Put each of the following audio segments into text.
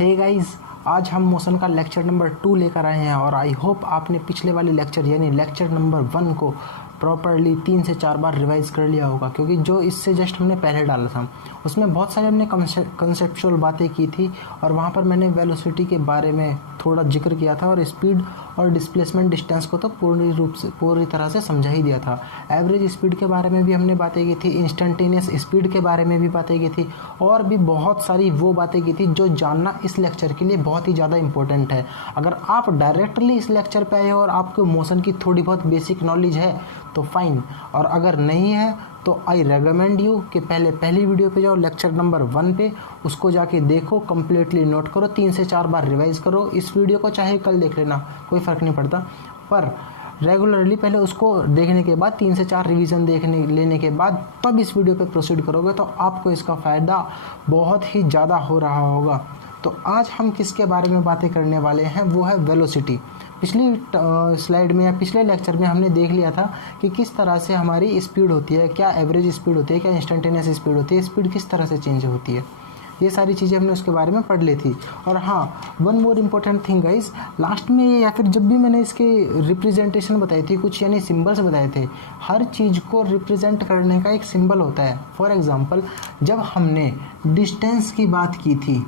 Hey guys, आज हम motion का लेक्चर नंबर 2 लेकर आए हैं और आई होप आपने पिछले वाले लेक्चर यानी लेक्चर नंबर 1 को प्रॉपरली 3 से 4 बार रिवाइज कर लिया होगा, क्योंकि जो इससे जस्ट हमने पहले डाला था उसमें बहुत सारे हमने कंसेप्चुअल बातें की थी और वहाँ पर मैंने वेलोसिटी के बारे में थोड़ा जिक्र किया था और स्पीड और डिस्प्लेसमेंट डिस्टेंस को तो पूरी तरह से समझा ही दिया था। एवरेज स्पीड के बारे में भी हमने बातें की थी, इंस्टेंटेनियस स्पीड के बारे में भी बातें की थी और भी बहुत सारी वो बातें की थी जो जानना इस लेक्चर के लिए बहुत ही ज़्यादा इंपॉर्टेंट है। अगर आप डायरेक्टली इस लेक्चर पे आए हो और आपको मोशन की थोड़ी बहुत बेसिक नॉलेज है तो फाइन, और अगर नहीं है तो आई रेकमेंड यू कि पहली वीडियो पे जाओ, लेक्चर नंबर 1 पे, उसको जाके देखो, कम्प्लीटली नोट करो, 3 से 4 बार रिवाइज करो। इस वीडियो को चाहे कल देख लेना, कोई फ़र्क नहीं पड़ता, पर रेगुलरली पहले उसको देखने के बाद 3 से 4 रिवीजन लेने के बाद तब इस वीडियो पे प्रोसीड करोगे तो आपको इसका फ़ायदा बहुत ही ज़्यादा हो रहा होगा। तो आज हम किसके बारे में बातें करने वाले हैं, वो है वेलोसिटी। पिछली स्लाइड में या पिछले लेक्चर में हमने देख लिया था कि किस तरह से हमारी स्पीड होती है, क्या एवरेज स्पीड होती है, क्या इंस्टेंटेनियस स्पीड होती है, स्पीड किस तरह से चेंज होती है, ये सारी चीज़ें हमने उसके बारे में पढ़ ली थी। और हाँ, one more important thing guys, last में या फिर जब भी मैंने इसके रिप्रेजेंटेशन बताई थी, कुछ यानी सिंबल्स बताए थे, हर चीज़ को रिप्रेजेंट करने का एक सिंबल होता है। फॉर एग्जांपल, जब हमने डिस्टेंस की बात की थी,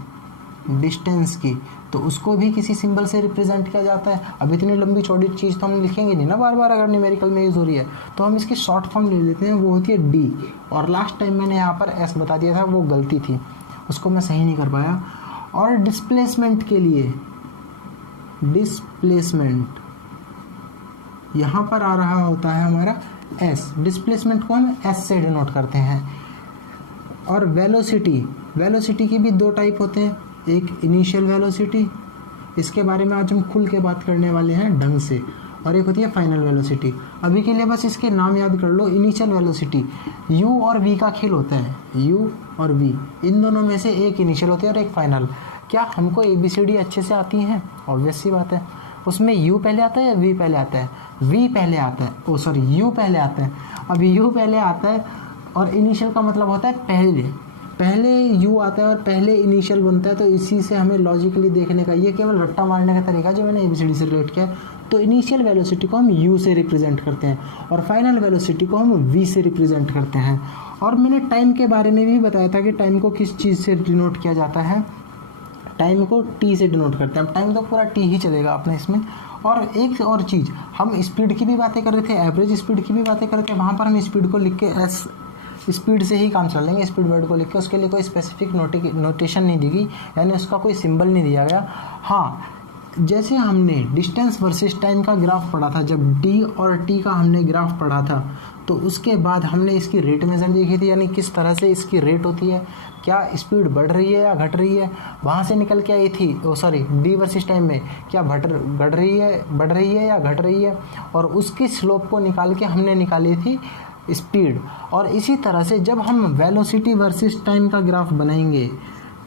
डिस्टेंस की, तो उसको भी किसी सिंबल से रिप्रेजेंट किया जाता है। अब इतनी लंबी चौड़ी चीज़ तो हम लिखेंगे नहीं ना बार बार, अगर न्यूमेरिकल में यूज़ हो रही है तो हम इसकी शॉर्ट फॉर्म ले लेते हैं, वो होती है डी। और लास्ट टाइम मैंने यहाँ पर एस बता दिया था, वो गलती थी, उसको मैं सही नहीं कर पाया। और डिस्प्लेसमेंट के लिए, डिस्प्लेसमेंट यहाँ पर आ रहा होता है हमारा एस, डिस्प्लेसमेंट को हम एस से डिनोट करते हैं। और वेलोसिटी, वेलोसिटी की भी दो टाइप होते हैं, एक इनिशियल वेलोसिटी, इसके बारे में आज हम खुल के बात करने वाले हैं ढंग से, और एक होती है फाइनल वेलोसिटी। अभी के लिए बस इसके नाम याद कर लो। इनिशियल वेलोसिटी u और v का खेल होता है, u और v, इन दोनों में से एक इनिशियल होती है और एक फाइनल। क्या हमको ABCD अच्छे से आती हैं? ऑब्वियस सी बात है। उसमें u पहले आता है या v पहले आता है? v पहले आता है, ओ सॉरी u पहले आता है। अब u पहले आता है और इनिशियल का मतलब होता है पहले u आता है और पहले इनिशियल बनता है, तो इसी से हमें लॉजिकली देखने का, ये केवल रट्टा मारने का तरीका जो मैंने ABCD से रिलेट किया है। तो इनिशियल वेलोसिटी को हम u से रिप्रेजेंट करते हैं और फाइनल वेलोसिटी को हम v से रिप्रेजेंट करते हैं। और मैंने टाइम के बारे में भी बताया था कि टाइम को किस चीज़ से डिनोट किया जाता है, टाइम को t से डिनोट करते हैं। टाइम तो पूरा t ही चलेगा अपने इसमें। और एक और चीज़, हम स्पीड की भी बातें कर रहे थे, एवरेज स्पीड की भी बातें कर रहे थे, वहाँ पर हम स्पीड को लिख के एस स्पीड से ही काम चला लेंगे, स्पीड वर्ड को लिख के, उसके लिए कोई स्पेसिफिक नोटेशन नहीं दी गई, यानी उसका कोई सिंबल नहीं दिया गया। हाँ, जैसे हमने डिस्टेंस वर्सेस टाइम का ग्राफ पढ़ा था, जब डी और टी का हमने ग्राफ पढ़ा था, तो उसके बाद हमने इसकी रेट मेजर देखी थी, यानी किस तरह से इसकी रेट होती है, क्या स्पीड बढ़ रही है या घट रही है। वहाँ से निकल के आई थी, डी वर्सेस टाइम में क्या बढ़ रही है या घट रही है, और उसकी स्लोप को निकाल के हमने निकाली थी स्पीड। और इसी तरह से जब हम वेलोसिटी वर्सेस टाइम का ग्राफ बनाएंगे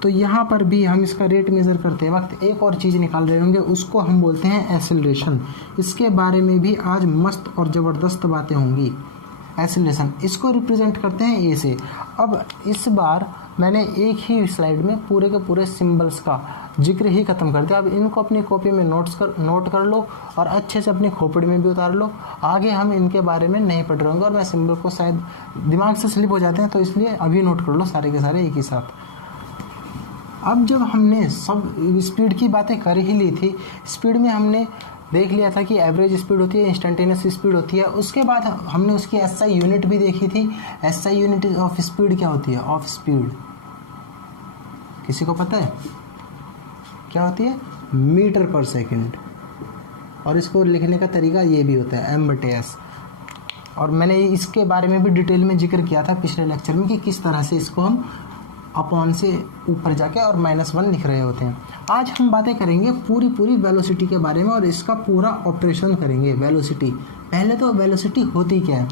तो यहाँ पर भी हम इसका रेट मेज़र करते वक्त एक और चीज़ निकाल रहे होंगे, उसको हम बोलते हैं एक्सेलरेशन। इसके बारे में भी आज मस्त और ज़बरदस्त बातें होंगी। एक्सेलरेशन, इसको रिप्रेजेंट करते हैं ए से। अब इस बार मैंने एक ही स्लाइड में पूरे के पूरे सिंबल्स का जिक्र ही ख़त्म कर दिया। अब इनको अपनी कॉपी में नोट कर लो और अच्छे से अपनी खोपड़ी में भी उतार लो। आगे हम इनके बारे में नहीं पढ़ रहे होंगे और मैं सिंबल को शायद दिमाग से स्लिप हो जाते हैं, तो इसलिए अभी नोट कर लो सारे के सारे एक ही साथ। अब जब हमने सब स्पीड की बातें कर ही ली थी, स्पीड में हमने देख लिया था कि एवरेज स्पीड होती है, इंस्टेंटेनियस स्पीड होती है, उसके बाद हमने उसकी SI यूनिट भी देखी थी। SI यूनिट ऑफ स्पीड क्या होती है? ऑफ स्पीड किसी को पता है क्या होती है? मीटर पर सेकंड। और इसको लिखने का तरीका ये भी होता है m/s। और मैंने इसके बारे में भी डिटेल में जिक्र किया था पिछले लेक्चर में कि किस तरह से इसको हम अपॉन से ऊपर जाके और -1 लिख रहे होते हैं। आज हम बातें करेंगे पूरी वेलोसिटी के बारे में और इसका पूरा ऑपरेशन करेंगे। वेलोसिटी, पहले तो वेलोसिटी होती क्या है?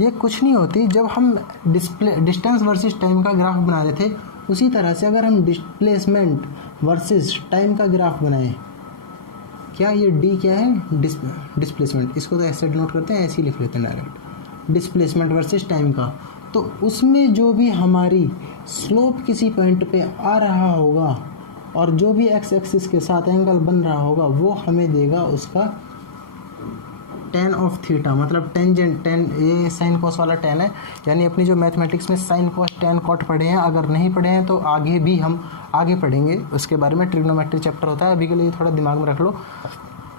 ये कुछ नहीं होती। जब हम डिस्टेंस वर्सेस टाइम का ग्राफ बना रहे थे, उसी तरह से अगर हम डिस्प्लेसमेंट वर्सेस टाइम का ग्राफ बनाएं, क्या ये डी क्या है? डिस्प्लेसमेंट, इसको तो ऐसे नोट करते हैं, ऐसे ही लिख लेते हैं डायरेक्ट, डिस्प्लेसमेंट वर्सेस टाइम का। तो उसमें जो भी हमारी स्लोप किसी पॉइंट पे आ रहा होगा और जो भी एक्स एक्सिस के साथ एंगल बन रहा होगा वो हमें देगा उसका tan ऑफ थीटा, मतलब टेंजेंट, टेन ये साइन कॉस वाला tan है, यानी अपनी जो मैथमेटिक्स में साइन कॉस टैन कॉट पढ़े हैं, अगर नहीं पढ़े हैं तो आगे भी हम आगे पढ़ेंगे उसके बारे में, ट्रिग्नोमेट्री चैप्टर होता है, अभी के लिए थोड़ा दिमाग में रख लो।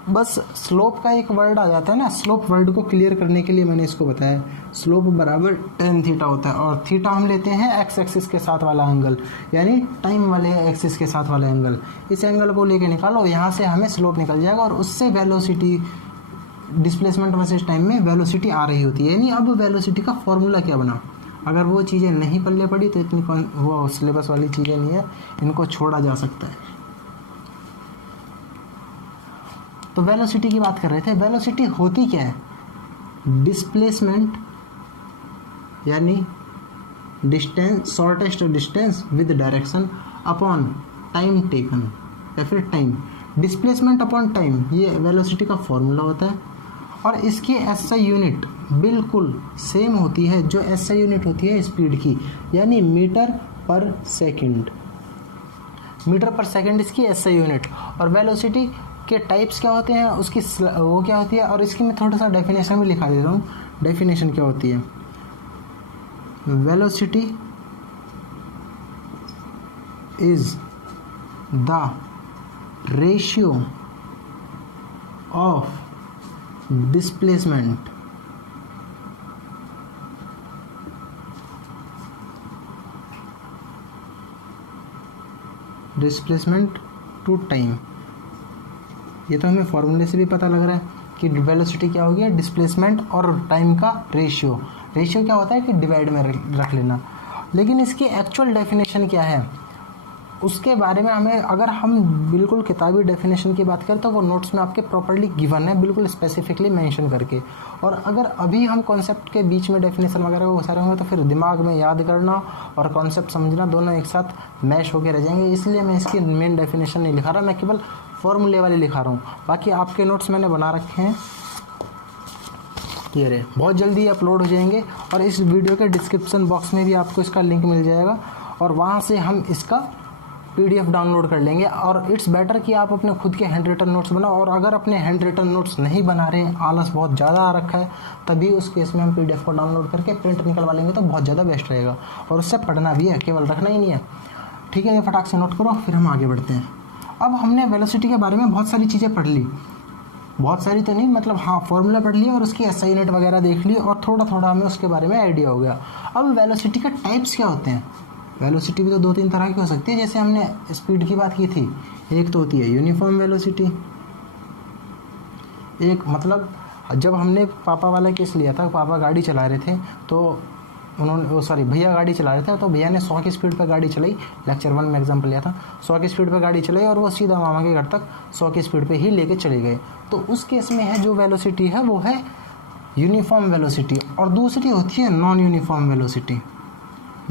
बस स्लोप का एक वर्ड आ जाता है ना, स्लोप वर्ड को क्लियर करने के लिए मैंने इसको बताया, स्लोप बराबर tan थीटा होता है, और थीटा हम लेते हैं एक्स एक्सिस के साथ वाला एंगल, यानी टाइम वाले एक्सिस के साथ वाला एंगल। इस एंगल को लेके निकालो, यहाँ से हमें स्लोप निकल जाएगा और उससे वेलोसिटी, डिस्प्लेसमेंट वर्सेस टाइम में वेलोसिटी आ रही होती है। यानी अब वेलोसिटी का फॉर्मूला क्या बना, अगर वो चीज़ें नहीं पल्ले पड़ी तो इतनी वो सिलेबस वाली चीज़ें नहीं है, इनको छोड़ा जा सकता है। तो वेलोसिटी की बात कर रहे थे, वेलोसिटी होती क्या है, डिस्प्लेसमेंट यानी distance, shortest distance with direction upon time taken, या फिर टाइम, डिस्प्लेसमेंट अपॉन टाइम, ये वेलोसिटी का फॉर्मूला होता है। और इसकी एसआई यूनिट बिल्कुल सेम होती है जो एसआई यूनिट होती है स्पीड की, यानी मीटर पर सेकंड, मीटर पर सेकंड इसकी एसआई यूनिट। और वेलोसिटी के टाइप्स क्या होते हैं, उसकी वो क्या होती है, और इसकी मैं थोड़ा सा डेफिनेशन भी लिखा देता हूँ। डेफिनेशन क्या होती है, velocity is the ratio of displacement to time. ये तो हमें फॉर्मूले से भी पता लग रहा है कि वेलोसिटी क्या होगी, डिस्प्लेसमेंट और टाइम का रेशियो। रेशियो क्या होता है कि डिवाइड में रख लेना। लेकिन इसकी एक्चुअल डेफिनेशन क्या है उसके बारे में हमें, अगर हम बिल्कुल किताबी डेफिनेशन की बात करें तो वो नोट्स में आपके प्रॉपर्ली गिवन है, बिल्कुल स्पेसिफिकली मेंशन करके। और अगर अभी हम कॉन्सेप्ट के बीच में डेफिनेशन वगैरह वो सारे होंगे तो फिर दिमाग में याद करना और कॉन्सेप्ट समझना दोनों एक साथ मैश होकर रह जाएंगे। इसलिए मैं इसकी मेन डेफिनेशन नहीं लिखा रहा, मैं केवल फॉर्मूले वाली लिखा रहा हूँ। बाकी आपके नोट्स मैंने बना रखे हैं, ये रहे, बहुत जल्दी अपलोड हो जाएंगे। और इस वीडियो के डिस्क्रिप्शन बॉक्स में भी आपको इसका लिंक मिल जाएगा और वहाँ से हम इसका PDF डाउनलोड कर लेंगे। और इट्स बेटर कि आप अपने खुद के हैंड रिटन नोट्स बनाओ, और अगर अपने हैंड रिटन नोट्स नहीं बना रहे, आलस बहुत ज़्यादा आ रखा है, तभी उस केस में हम PDF को डाउनलोड करके प्रिंट निकलवा लेंगे तो बहुत ज़्यादा बेस्ट रहेगा। और उससे पढ़ना भी है, केवल रखना ही नहीं है। ठीक है, ये फटाक से नोट करो, फिर हम आगे बढ़ते हैं। अब हमने वेलोसिटी के बारे में बहुत सारी चीज़ें पढ़ ली, बहुत सारी तो नहीं, मतलब हाँ, फॉर्मूला पढ़ लिया और उसकी SI यूनिट वगैरह देख ली, और थोड़ा थोड़ा हमें उसके बारे में आइडिया हो गया। अब वेलोसिटी के टाइप्स क्या होते हैं, वेलोसिटी भी तो 2-3 तरह की हो सकती है। जैसे हमने स्पीड की बात की थी, एक तो होती है यूनिफॉर्म वेलोसिटी, एक मतलब जब हमने पापा वाला केस लिया था, पापा गाड़ी चला रहे थे तो उन्होंने भैया गाड़ी चला रहे थे तो भैया ने 100 की स्पीड पर गाड़ी चलाई, लेक्चर 1 में एग्जाम्पल लिया था, 100 की स्पीड पर गाड़ी चलाई और वो सीधा मामा के घर तक 100 की स्पीड पर ही लेके चले गए। तो उस केस में है जो वेलोसिटी है वो है यूनिफॉर्म वेलोसिटी। और दूसरी होती है non uniform velocity,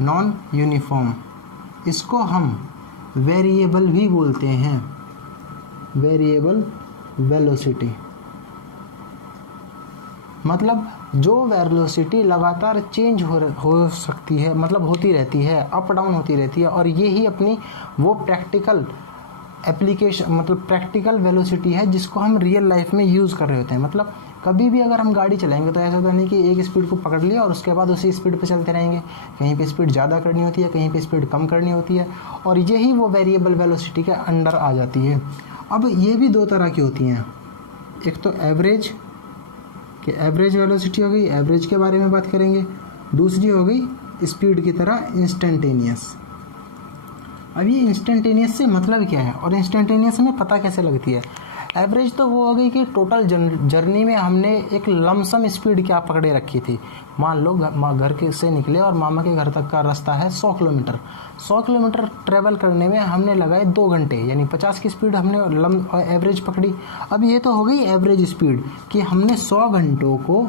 non uniform, इसको हम वेरिएबल भी बोलते हैं, वेरिएबल वेलोसिटी। मतलब जो वेलोसिटी लगातार चेंज हो सकती है, मतलब होती रहती है, अप डाउन होती रहती है। और ये ही अपनी वो प्रैक्टिकल एप्लीकेशन, मतलब प्रैक्टिकल वेलोसिटी है जिसको हम रियल लाइफ में यूज़ कर रहे होते हैं। मतलब कभी भी अगर हम गाड़ी चलाएंगे तो ऐसा तो नहीं कि एक स्पीड को पकड़ लिया और उसके बाद उसी स्पीड पे चलते रहेंगे, कहीं पे स्पीड ज़्यादा करनी होती है, कहीं पे स्पीड कम करनी होती है, और यही वो वेरिएबल वेलोसिटी के अंडर आ जाती है। अब ये भी 2 तरह की होती हैं, एक तो एवरेज, कि एवरेज वेलोसिटी हो गई, एवरेज के बारे में बात करेंगे। दूसरी हो गई स्पीड की तरह इंस्टेंटेनियस। अब ये इंस्टेंटेनियस से मतलब क्या है और इंस्टेंटेनियस हमें पता कैसे लगती है। एवरेज तो वो हो गई कि टोटल जर्नी में हमने एक लमसम स्पीड क्या पकड़े रखी थी। मान लो घर के से निकले और मामा के घर तक का रास्ता है 100 किलोमीटर। 100 किलोमीटर ट्रेवल करने में हमने लगाए 2 घंटे, यानी 50 की स्पीड हमने एवरेज पकड़ी। अब ये तो हो गई एवरेज स्पीड कि हमने 100 घंटों को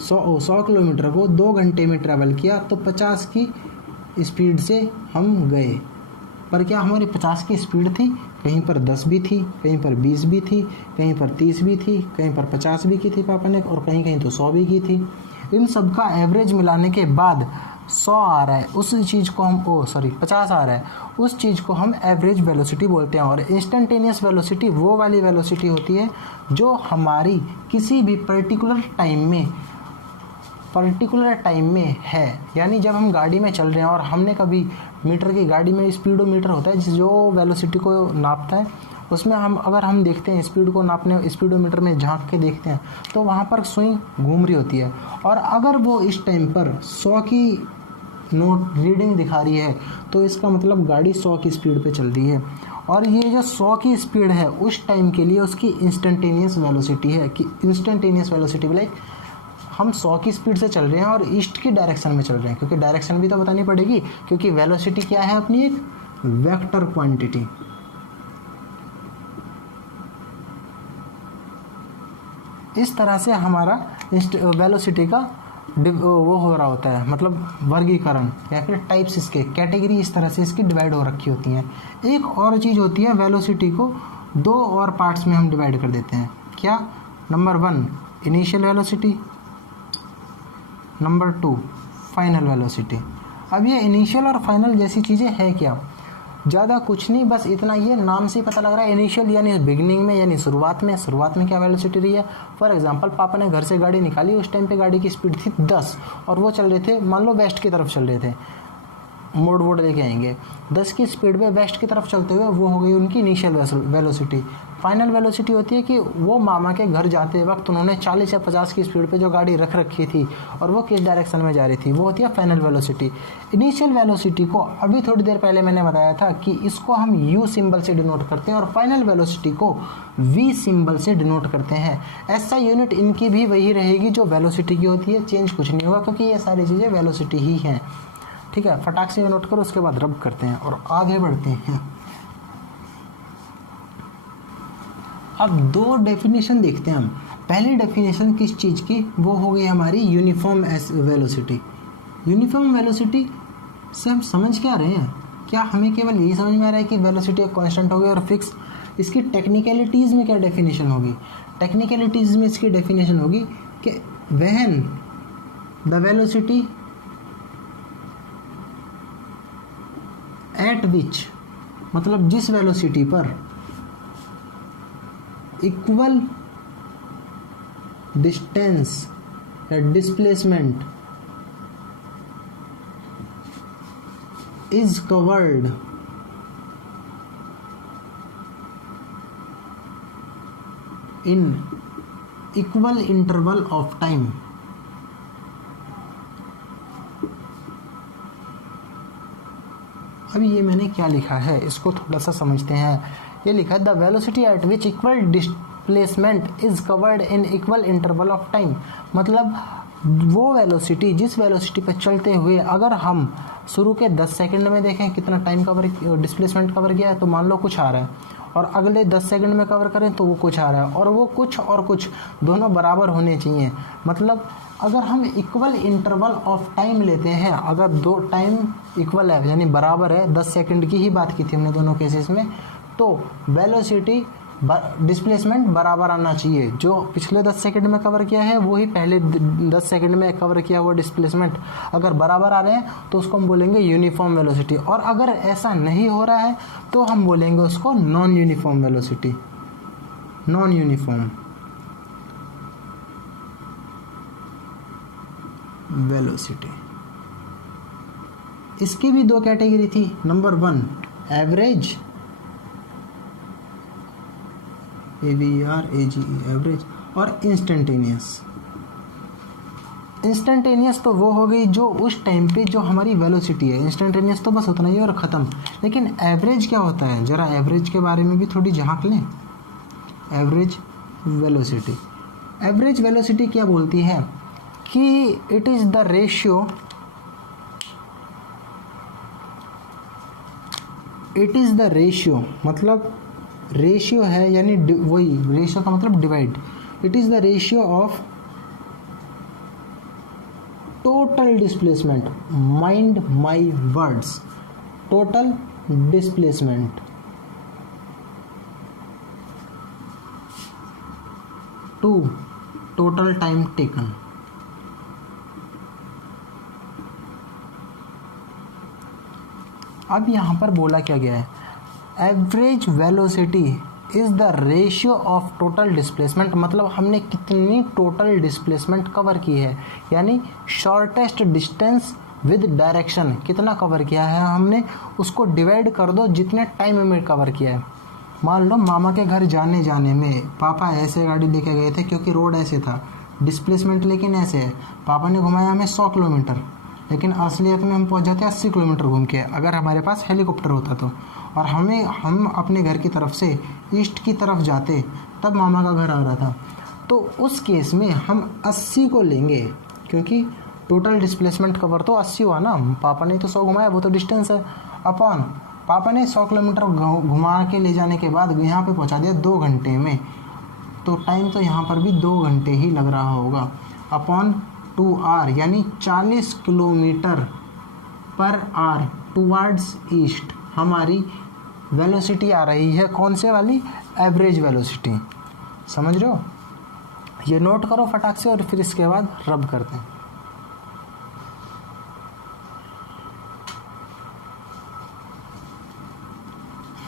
100 किलोमीटर को 2 घंटे में ट्रैवल किया, तो 50 की स्पीड से हम गए। पर क्या हमारी 50 की स्पीड थी, कहीं पर 10 भी थी, कहीं पर 20 भी थी, कहीं पर 30 भी थी, कहीं पर 50 भी की थी पापा ने, और कहीं कहीं तो 100 भी की थी। इन सब का एवरेज मिलाने के बाद 100 आ रहा है उस चीज़ को हम 50 आ रहा है उस चीज़ को हम एवरेज वेलोसिटी बोलते हैं। और इंस्टेंटेनियस वेलोसिटी वो वाली वेलोसिटी होती है जो हमारी किसी भी पर्टिकुलर टाइम में है। यानी जब हम गाड़ी में चल रहे हैं और हमने कभी मीटर की गाड़ी में स्पीडोमीटर होता है जो वेलोसिटी को नापता है, उसमें अगर हम देखते हैं स्पीड को नापने स्पीडोमीटर में झांक के देखते हैं तो वहाँ पर सुई घूम रही होती है। और अगर वो इस टाइम पर 100 की नोट रीडिंग दिखा रही है तो इसका मतलब गाड़ी 100 की स्पीड पे चल रही है। और ये जो 100 की स्पीड है उस टाइम के लिए उसकी इंस्टेंटेनियस वेलोसिटी है। कि इंस्टेंटेनियस वेलोसिटी लाइक हम 100 की स्पीड से चल रहे हैं और ईस्ट की डायरेक्शन में चल रहे हैं, क्योंकि डायरेक्शन भी तो बतानी पड़ेगी, क्योंकि वेलोसिटी क्या है अपनी एक वेक्टर क्वांटिटी। इस तरह से हमारा वेलोसिटी का वो हो रहा होता है, मतलब वर्गीकरण या फिर टाइप्स, इसके कैटेगरी इस तरह से इसकी डिवाइड हो रखी होती हैं। एक और चीज़ होती है, वेलोसिटी को 2 और पार्ट्स में हम डिवाइड कर देते हैं। क्या? Number 1 initial velocity, number 2 final velocity. अब ये इनिशियल और फाइनल जैसी चीज़ें हैं क्या? ज़्यादा कुछ नहीं, बस इतना ये नाम से ही पता लग रहा है। इनिशियल यानी बिगनिंग में, यानी शुरुआत में क्या वेलोसिटी रही है। फॉर एग्जांपल पापा ने घर से गाड़ी निकाली, उस टाइम पे गाड़ी की स्पीड थी 10 और वो चल रहे थे, मान लो वेस्ट की तरफ चल रहे थे, मोड़ लेके आएंगे 10 की स्पीड में वेस्ट की तरफ चलते हुए, वो हो गई उनकी इनिशियल वेलोसिटी। फाइनल वेलोसिटी होती है कि वो मामा के घर जाते वक्त उन्होंने 40 या 50 की स्पीड पे जो गाड़ी रख रखी थी और वो किस डायरेक्शन में जा रही थी, वो होती है फाइनल वेलोसिटी। इनिशियल वेलोसिटी को अभी थोड़ी देर पहले मैंने बताया था कि इसको हम यू सिंबल से डिनोट करते हैं और फाइनल वेलोसिटी को वी सिंबल से डिनोट करते हैं। ऐसा यूनिट इनकी भी वही रहेगी जो वेलोसिटी की होती है, चेंज कुछ नहीं होगा क्योंकि ये सारी चीज़ें वेलोसिटी ही हैं। ठीक है, फटाक से नोट करो, उसके बाद रब करते हैं और आगे बढ़ते हैं। अब 2 डेफिनेशन देखते हैं हम। पहली डेफिनेशन किस चीज़ की, वो हो गई हमारी यूनिफॉर्म वेलोसिटी। यूनिफॉर्म वेलोसिटी से हम समझ क्या रहे हैं? क्या हमें केवल यही समझ में आ रहा है कि वेलोसिटी एक कांस्टेंट होगी और फिक्स? इसकी टेक्निकलिटीज़ में क्या डेफिनेशन होगी? टेक्निकलिटीज़ में इसकी डेफिनेशन होगी कि व्हेन द वेलोसिटी एट विच, मतलब जिस वेलोसिटी पर इक्वल डिस्टेंस या displacement is covered in equal interval of time, अभी ये मैंने क्या लिखा है इसको थोड़ा सा समझते हैं। ये लिखा है the velocity at which equal displacement is covered in equal interval of time. मतलब वो वेलोसिटी, जिस वेलोसिटी पर चलते हुए अगर हम शुरू के 10 सेकंड में देखें कितना टाइम कवर डिस्प्लेसमेंट कवर किया है तो मान लो कुछ आ रहा है, और अगले 10 सेकंड में कवर करें तो वो कुछ आ रहा है, और वो कुछ और कुछ दोनों बराबर होने चाहिए। मतलब अगर हम इक्वल इंटरवल ऑफ टाइम लेते हैं, अगर 2 टाइम इक्वल है यानी बराबर है, 10 सेकंड की ही बात की थी हमने दोनों केसेस में, तो वेलोसिटी डिस्प्लेसमेंट बराबर आना चाहिए। जो पिछले 10 सेकंड में कवर किया है वो ही पहले 10 सेकंड में कवर किया हुआ डिस्प्लेसमेंट अगर बराबर आ रहे हैं तो उसको हम बोलेंगे यूनिफॉर्म वेलोसिटी। और अगर ऐसा नहीं हो रहा है तो हम बोलेंगे उसको non uniform velocity. Non uniform velocity. इसकी भी 2 कैटेगरी थी। नंबर 1 एवरेज, AVERAGE एवरेज, और इंस्टेंटेनियस। इंस्टेंटेनियस तो वो हो गई जो उस टाइम पे जो हमारी वेलोसिटी है, इंस्टेंटेनियस तो बस उतना ही और ख़त्म। लेकिन एवरेज क्या होता है, ज़रा एवरेज के बारे में भी थोड़ी झांक लें। एवरेज वेलोसिटी, एवरेज वेलोसिटी क्या बोलती है कि it is the ratio, it is the ratio, मतलब रेशियो है यानी वही रेशियो का मतलब divide. It is the ratio of total displacement, mind my words, total displacement to total time taken. अब यहाँ पर बोला क्या गया है, average velocity is the ratio of total displacement, मतलब हमने कितनी टोटल डिस्प्लेसमेंट कवर की है, यानी शॉर्टेस्ट डिस्टेंस विद डायरेक्शन कितना कवर किया है हमने, उसको डिवाइड कर दो जितने टाइम में कवर किया है। मान लो मामा के घर जाने में पापा ऐसे गाड़ी लेके गए थे क्योंकि रोड ऐसे था, डिस्प्लेसमेंट लेकिन ऐसे है, पापा ने घुमाया हमें 100 किलोमीटर, लेकिन असलियत में हम पहुंच जाते 80 किलोमीटर घूम के, अगर हमारे पास हेलीकॉप्टर होता तो। और हम अपने घर की तरफ से ईस्ट की तरफ जाते, तब मामा का घर आ रहा था, तो उस केस में हम 80 को लेंगे, क्योंकि टोटल डिस्प्लेसमेंट कवर तो 80 हुआ ना, पापा ने तो 100 घुमाया, वो तो डिस्टेंस है, अपॉन पापा ने 100 किलोमीटर घुमा के ले जाने के बाद यहाँ पे पहुँचा दिया 2 घंटे में, तो टाइम तो यहाँ पर भी 2 घंटे ही लग रहा होगा, अपॉन 2r, यानी 40 kilometre per hour towards east हमारी वेलोसिटी आ रही है। कौन से वाली? Average velocity. समझ रहे हो? ये नोट करो फटाक से और फिर इसके बाद रब करते हैं।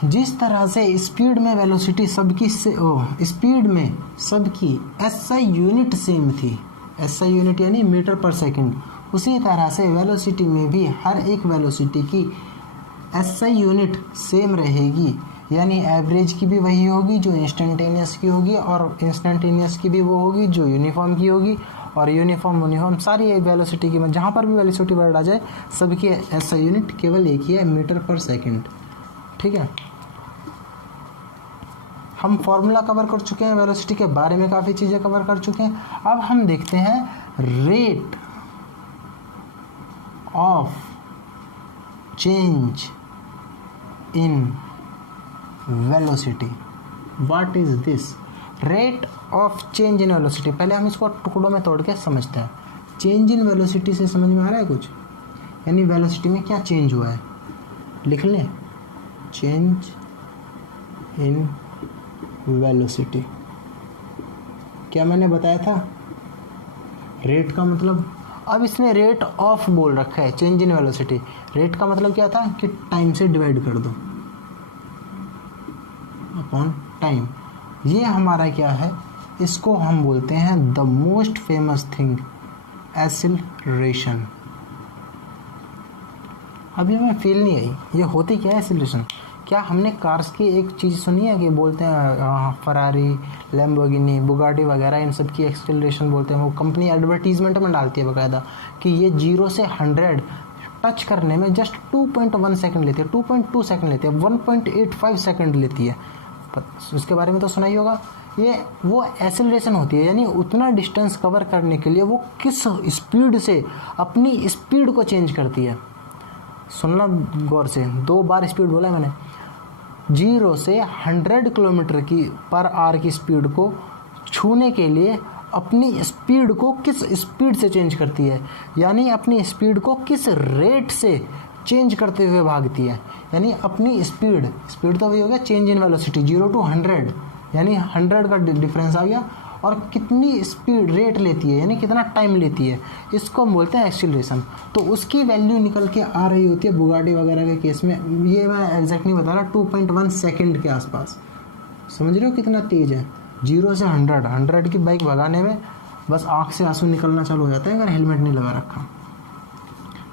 जिस तरह से स्पीड में वेलोसिटी सबकी स्पीड में सबकी एसआई यूनिट सेम थी, एसआई यूनिट यानी मीटर पर सेकंड, उसी तरह से वेलोसिटी में भी हर एक वेलोसिटी की एसआई यूनिट सेम रहेगी, यानी एवरेज की भी वही होगी जो इंस्टेंटेनियस की होगी, और इंस्टेंटेनियस की भी वो होगी जो यूनिफॉर्म की होगी, और यूनिफॉर्म सारी वेलोसिटी की, जहाँ पर भी वेलोसिटी वर्ड आ जाए सबकी एसआई यूनिट केवल एक ही है, मीटर पर सेकंड। ठीक है, हम फॉर्मूला कवर कर चुके हैं, वेलोसिटी के बारे में काफ़ी चीज़ें कवर कर चुके हैं। अब हम देखते हैं rate of change in velocity. What is this? Rate of change in velocity, पहले हम इसको टुकड़ों में तोड़ के समझते हैं। चेंज इन वेलोसिटी से समझ में आ रहा है कुछ? यानी वेलोसिटी में क्या चेंज हुआ है, लिख लें, चेंज इन वेलोसिटी। क्या मैंने बताया था? रेट का मतलब, अब इसने रेट ऑफ बोल रखा है, चेंज इन वेलोसिटी। रेट का मतलब क्या था कि टाइम से डिवाइड कर दो अपॉन टाइम। ये हमारा क्या है, इसको हम बोलते हैं the most famous thing, acceleration. अभी हमें फील नहीं आई ये होती क्या है एक्सीलरेशन। क्या हमने कार्स की एक चीज़ सुनी है कि बोलते हैं फरारी, लैम्बोर्गिनी, बुगाटी वगैरह, इन सब की एक्सेलरेशन बोलते हैं, वो कंपनी एडवर्टीजमेंट में डालती है बाकायदा कि ये 0 से 100 टच करने में जस्ट 2.1 सेकंड लेती है, 2.2 सेकंड लेती है, 1.85 सेकंड लेती है। उसके बारे में तो सुना ही होगा। ये वो एक्सेलरेशन होती है, यानी उतना डिस्टेंस कवर करने के लिए वो किस स्पीड से अपनी स्पीड को चेंज करती है। सुनना गौर से, 2 बार स्पीड बोला है मैंने। 0 से 100 किलोमीटर की पर आवर की स्पीड को छूने के लिए अपनी स्पीड को किस स्पीड से चेंज करती है, यानी अपनी स्पीड को किस रेट से चेंज करते हुए भागती है। यानी अपनी स्पीड तो वही हो गया चेंज इन वेलोसिटी, 0 to 100 यानी 100 का डिफरेंस आ गया, और कितनी स्पीड रेट लेती है यानी कितना टाइम लेती है, इसको हम बोलते हैं एक्सीलरेशन। तो उसकी वैल्यू निकल के आ रही होती है बुगाटी वगैरह के केस में, ये मैं एग्जैक्ट नहीं बता रहा, 2.1 सेकंड के आसपास। समझ रहे हो कितना तेज़ है? 0 से 100 की बाइक भगाने में बस आँख से आंसू निकलना चालू हो जाता है अगर हेलमेट नहीं लगा रखा।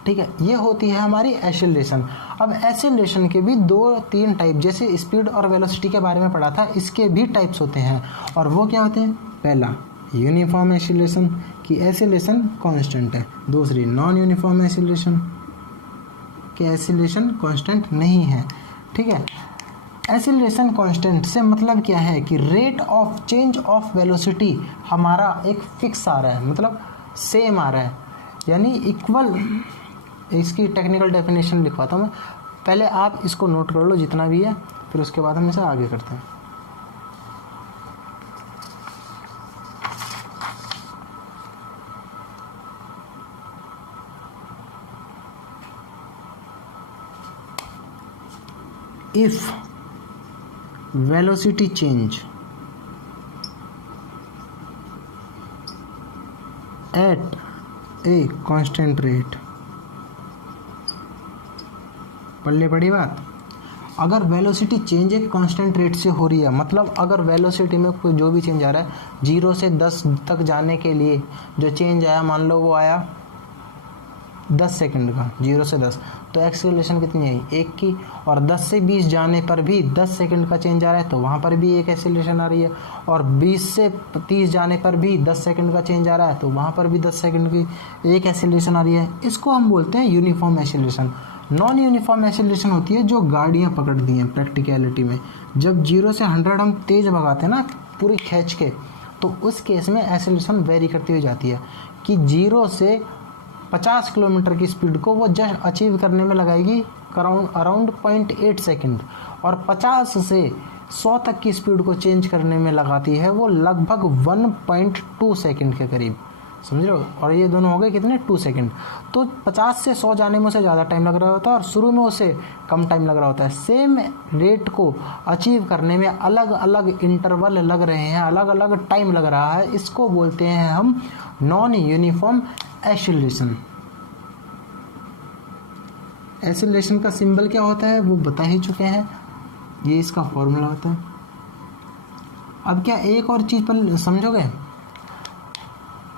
ठीक है, ये होती है हमारी एक्सेलरेशन। अब एक्सेलरेशन के भी 2-3 टाइप, जैसे स्पीड और वेलोसिटी के बारे में पढ़ा था, इसके भी टाइप्स होते हैं, और वो क्या होते हैं? पहला यूनिफॉर्म एक्सेलरेशन की एक्सेलरेशन कांस्टेंट है, दूसरी नॉन यूनिफॉर्म एक्सेलरेशन की एक्सेलरेशन कांस्टेंट नहीं है। ठीक है, एक्सेलरेशन कांस्टेंट से मतलब क्या है कि rate of change of velocity हमारा एक फिक्स आ रहा है, मतलब सेम आ रहा है, यानी इक्वल। इसकी टेक्निकल डेफिनेशन लिखवाता हूँ मैं, पहले आप इसको नोट कर लो जितना भी है, फिर उसके बाद हम इसे आगे करते हैं। If velocity change at a constant rate पल्ले बड़ी बात। अगर वेलोसिटी चेंज एक कांस्टेंट रेट से हो रही है, मतलब अगर वेलोसिटी में कोई जो भी चेंज आ रहा है, 0 से 10 तक जाने के लिए जो चेंज आया, मान लो वो आया 10 सेकंड का, 0 से 10, तो एक्सेलरेशन कितनी आई 1 की। और 10 से 20 जाने पर भी 10 सेकंड का चेंज आ रहा है, तो वहाँ पर भी एक एक्सेलरेशन आ रही है। और 20 से 30 जाने पर भी 10 सेकंड का चेंज आ रहा है, तो वहाँ पर भी 10 सेकंड की एक एक्सेलरेशन आ रही है। इसको हम बोलते हैं uniform acceleration. Non uniform acceleration होती है जो गाड़ियाँ पकड़ती हैं प्रैक्टिकलिटी में। जब 0 से 100 हम तेज़ भगाते हैं ना पूरी खींच के, तो उस केस में एक्सेलरेशन वेरी करती हुई जाती है कि 0 से 50 किलोमीटर की स्पीड को वो जस्ट अचीव करने में लगाएगी अराउंड 0.8 सेकेंड, और 50 से 100 तक की स्पीड को चेंज करने में लगाती है वो लगभग 1.2 सेकेंड के करीब, समझ रहे हो। और ये दोनों हो गए कितने, 2 सेकेंड। तो 50 से 100 जाने में उसे ज़्यादा टाइम लग रहा होता है और शुरू में उसे कम टाइम लग रहा होता है। सेम रेट को अचीव करने में अलग अलग इंटरवल लग रहे हैं, अलग अलग टाइम लग रहा है। इसको बोलते हैं हम नॉन यूनिफॉर्म एक्सेलरेशन। एक्सेलरेशन का सिंबल क्या होता है वो बता ही चुके हैं, ये इसका फॉर्मूला होता है। अब क्या एक और चीज़ पर समझोगे,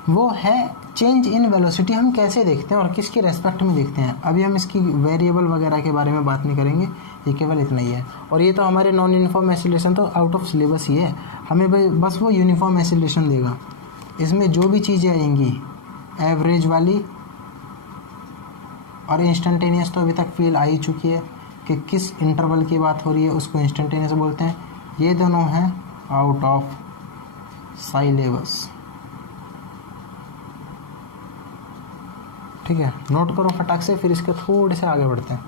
वो है चेंज इन वेलोसिटी। हम कैसे देखते हैं और किसके रेस्पेक्ट में देखते हैं। अभी हम इसकी वेरिएबल वगैरह के बारे में बात नहीं करेंगे, ये केवल इतना ही है। और ये तो हमारे नॉन यूनिफॉर्म एक्सेलरेशन तो आउट ऑफ सिलेबस ही है, हमें बस वो यूनिफॉर्म एक्सेलरेशन देगा। इसमें जो भी चीज़ें आएंगी एवरेज वाली और इंस्टेंटेनियस, तो अभी तक फील आ ही चुकी है कि किस इंटरवल की बात हो रही है, उसको इंस्टेंटेनियस बोलते हैं। ये दोनों हैं आउट ऑफ सिलेबस, ठीक है। नोट करो फटाक से, फिर इसके थोड़े से आगे बढ़ते हैं।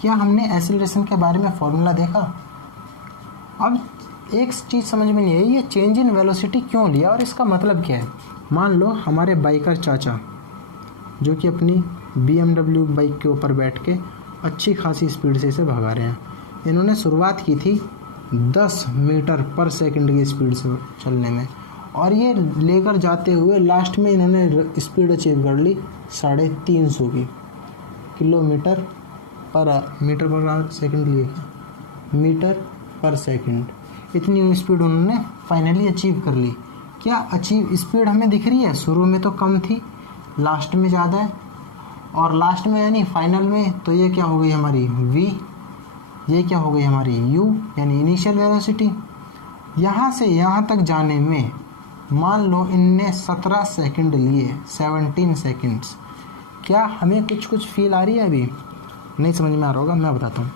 क्या हमने एक्सेलरेशन के बारे में फॉर्मूला देखा। अब एक चीज़ समझ में नहीं आई, ये चेंज इन वेलोसिटी क्यों लिया और इसका मतलब क्या है। मान लो हमारे बाइकर चाचा जो कि अपनी BMW बाइक के ऊपर बैठ के अच्छी खासी स्पीड से इसे भगा रहे हैं। इन्होंने शुरुआत की थी 10 मीटर पर सेकंड की स्पीड से चलने में, और ये लेकर जाते हुए लास्ट में इन्होंने स्पीड अचीव कर ली 350 की किलोमीटर पर मीटर पर सेकंड लिए मीटर पर सेकंड, इतनी स्पीड उन्होंने फाइनली अचीव कर ली। क्या अचीव स्पीड हमें दिख रही है, शुरू में तो कम थी, लास्ट में ज़्यादा है, और लास्ट में यानी फाइनल में तो ये क्या हो गई हमारी v, ये क्या हो गई हमारी u यानी इनिशियल वेलोसिटी। यहाँ से यहाँ तक जाने में मान लो इनने 17 सेकंड लिए, 17 सेकंड्स। क्या हमें कुछ फील आ रही है, अभी नहीं समझ में आ रहा होगा, मैं बताता हूँ।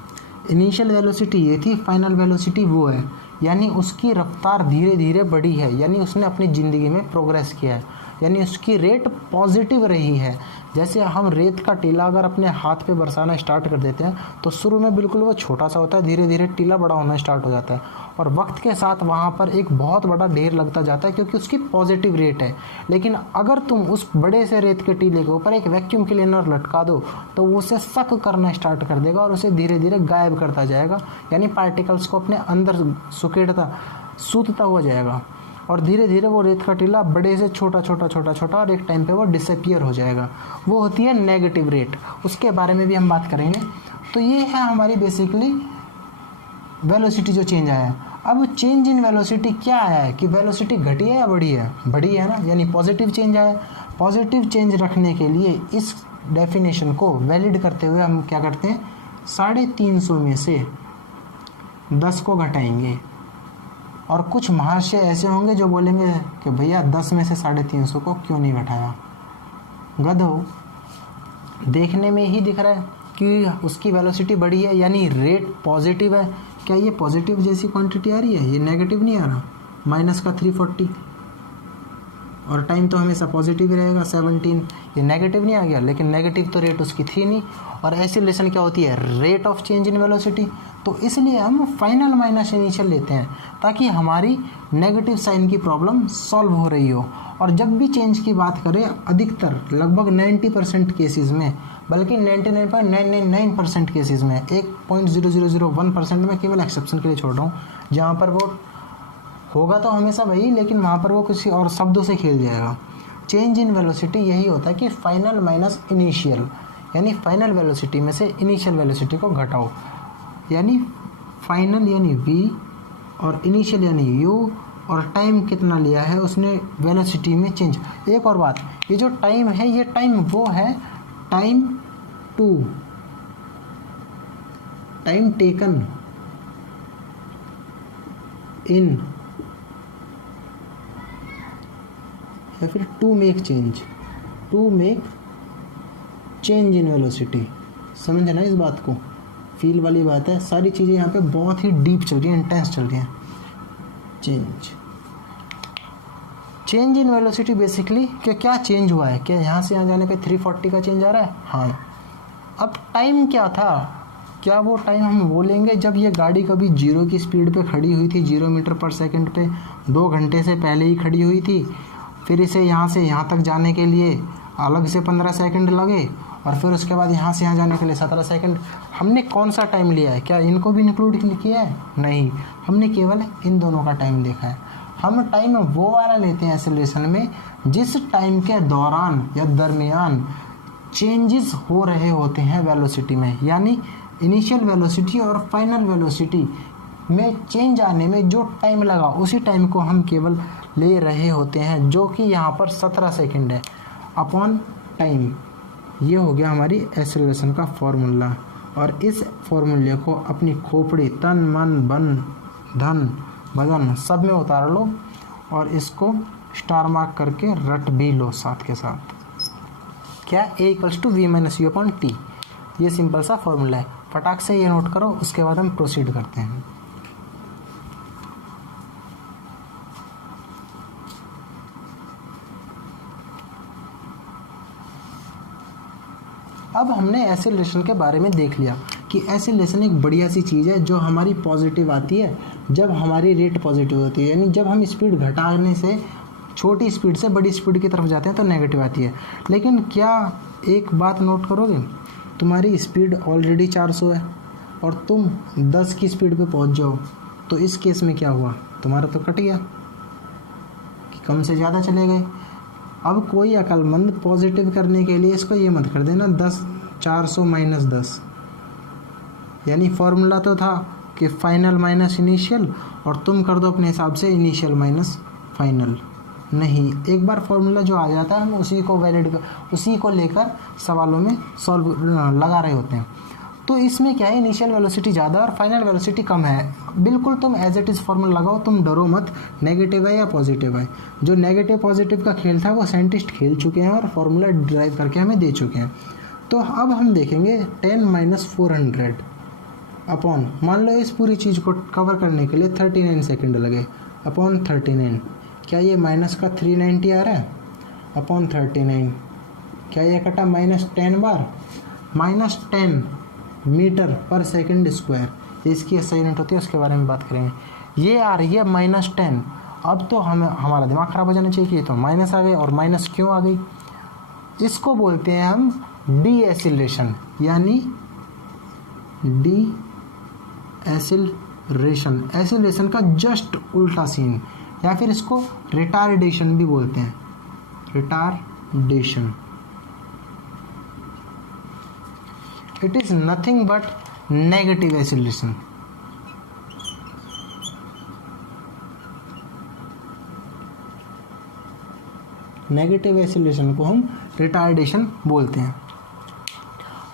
इनिशियल वेलोसिटी ये थी, फाइनल वेलोसिटी वो है, यानी उसकी रफ्तार धीरे धीरे बढ़ी है, यानी उसने अपनी ज़िंदगी में प्रोग्रेस किया है, यानी उसकी रेट पॉजिटिव रही है। जैसे हम रेत का टीला अगर अपने हाथ पे बरसाना स्टार्ट कर देते हैं तो शुरू में बिल्कुल वो छोटा सा होता है, धीरे धीरे टीला बड़ा होना स्टार्ट हो जाता है, और वक्त के साथ वहाँ पर एक बहुत बड़ा ढेर लगता जाता है क्योंकि उसकी पॉजिटिव रेट है। लेकिन अगर तुम उस बड़े से रेत के टीले के ऊपर एक वैक्यूम क्लीनर लटका दो तो वो उसे सक करना स्टार्ट कर देगा और उसे धीरे धीरे गायब करता जाएगा, यानी पार्टिकल्स को अपने अंदर सूतता हुआ जाएगा, और धीरे धीरे वो रेत का टीला बड़े से छोटा और एक टाइम पे वो डिसअपियर हो जाएगा। वो होती है नेगेटिव रेट, उसके बारे में भी हम बात करेंगे। तो ये है हमारी बेसिकली वेलोसिटी जो चेंज आया है। अब चेंज इन वेलोसिटी क्या आया है कि वेलोसिटी घटी है या बढ़ी है, बढ़ी है ना, यानी पॉजिटिव चेंज आया। पॉजिटिव चेंज रखने के लिए इस डेफिनेशन को वैलिड करते हुए हम क्या करते हैं, 350 में से 10 को घटाएंगे, और कुछ महाशय ऐसे होंगे जो बोलेंगे कि भैया 10 में से 350 को क्यों नहीं घटाया। गधो, देखने में ही दिख रहा है कि उसकी वेलोसिटी बढ़ी है, यानी रेट पॉजिटिव है। क्या ये पॉजिटिव जैसी क्वांटिटी आ रही है, ये नेगेटिव नहीं आ रहा, माइनस का 340, और टाइम तो हमेशा पॉजिटिव ही रहेगा 17, ये नेगेटिव नहीं आ गया, लेकिन नेगेटिव तो रेट उसकी थी नहीं। और एक्सेलरेशन क्या होती है, rate of change in velocity, तो इसलिए हम फाइनल माइनस इनिशियल लेते हैं ताकि हमारी नेगेटिव साइन की प्रॉब्लम सॉल्व हो रही हो। और जब भी चेंज की बात करें, अधिकतर लगभग 90% केसेस में, बल्कि 99.999% केसेस में, 1.0001% में केवल एक्सेप्शन के लिए छोड़ रहा हूँ, जहाँ पर वो होगा तो हमेशा वही, लेकिन वहाँ पर वो किसी और शब्दों से खेल जाएगा। चेंज इन वेलोसिटी यही होता है कि फाइनल माइनस इनिशियल, यानी फाइनल वेलोसिटी में से इनिशियल वेलोसिटी को घटाओ, यानी फाइनल यानी v और इनिशियल यानी u, और टाइम कितना लिया है उसने वेलोसिटी में चेंज। एक और बात, ये जो टाइम है ये टाइम वो है टाइम टेकन इन या फिर to make change in velocity. समझना इस बात को, फील वाली बात है, सारी चीज़ें यहाँ पे बहुत ही डीप चल रही हैं, इंटेंस चल रही हैं। चेंज इन वेलोसिटी बेसिकली क्या चेंज हुआ है, क्या यहाँ से यहाँ जाने पे 340 का चेंज आ रहा है? हाँ। अब टाइम क्या था, क्या वो टाइम हम बोलेंगे जब ये गाड़ी कभी 0 की स्पीड पे खड़ी हुई थी, 0 मीटर पर सेकंड पे 2 घंटे से पहले ही खड़ी हुई थी, फिर इसे यहाँ से यहाँ तक जाने के लिए अलग से 15 सेकंड लगे, और फिर उसके बाद यहाँ से यहाँ जाने के लिए 17 सेकंड। हमने कौन सा टाइम लिया है, क्या इनको भी इंक्लूड किया है? नहीं, हमने केवल इन दोनों का टाइम देखा है। हम टाइम वो वाला लेते हैं एक्सेलरेशन में जिस टाइम के दौरान या दरमियान चेंजेस हो रहे होते हैं वेलोसिटी में, यानी इनिशियल वेलोसिटी और फाइनल वेलोसिटी में चेंज आने में जो टाइम लगा उसी टाइम को हम केवल ले रहे होते हैं, जो कि यहाँ पर 17 सेकंड है अपॉन टाइम। ये हो गया हमारी एक्सेलरेशन का फॉर्मूला, और इस फॉर्मूले को अपनी खोपड़ी, तन मन धन बदन सब में उतार लो, और इसको स्टार मार्क करके रट भी लो साथ के साथ। क्या A = v - u/t, ये सिंपल सा फॉर्मूला है, फटाक से ये नोट करो, उसके बाद हम प्रोसीड करते हैं। अब हमने एक्सेलरेशन के बारे में देख लिया कि एक्सेलरेशन एक बढ़िया सी चीज़ है जो हमारी पॉजिटिव आती है जब हमारी रेट पॉजिटिव होती है, यानी जब हम स्पीड घटाने से छोटी स्पीड से बड़ी स्पीड की तरफ जाते हैं तो नेगेटिव आती है। लेकिन क्या एक बात नोट करोगे, तुम्हारी स्पीड ऑलरेडी 400 है और तुम 10 की स्पीड पे पहुंच जाओ, तो इस केस में क्या हुआ, तुम्हारा तो कट गया कि कम से ज़्यादा चले गए। अब कोई अक्लमंद पॉजिटिव करने के लिए इसको ये मत कर देना 400 - 10, यानी फॉर्मूला तो था कि फाइनल माइनस इनिशियल, और तुम कर दो अपने हिसाब से इनिशियल माइनस फाइनल। नहीं, एक बार फॉर्मूला जो आ जाता है हम उसी को लेकर सवालों में सॉल्व लगा रहे होते हैं। तो इसमें क्या है, इनिशियल वेलोसिटी ज़्यादा और फाइनल वेलोसिटी कम है, बिल्कुल तुम एज इट इज़ फॉर्मूला लगाओ, तुम डरो मत नेगेटिव है या पॉजिटिव है। जो नेगेटिव पॉजिटिव का खेल था वो साइंटिस्ट खेल चुके हैं और फॉर्मूला ड्राइव करके हमें दे चुके हैं। तो अब हम देखेंगे 10 - 400 अपॉन, मान लो इस पूरी चीज़ को कवर करने के लिए 39 सेकेंड लगे, अपॉन 39, क्या ये माइनस का 390 आ रहा है, अपॉन 39, क्या ये कटा -10 बार, -10 मीटर पर सेकंड स्क्वायर, इसकी SI यूनिट होती है, उसके बारे में बात करेंगे। ये आ रही है -10, अब तो हमारा दिमाग ख़राब हो जाना चाहिए कि ये तो माइनस आ गई, और माइनस क्यों आ गई, इसको बोलते हैं हम डी एसिलेशन, यानी डी एसिलरेशन, एसिलेशन का जस्ट उल्टा सीन, या फिर इसको रिटार्डेशन भी बोलते हैं, retardation. It is nothing but negative acceleration. Negative acceleration को हम रिटार्डेशन बोलते हैं।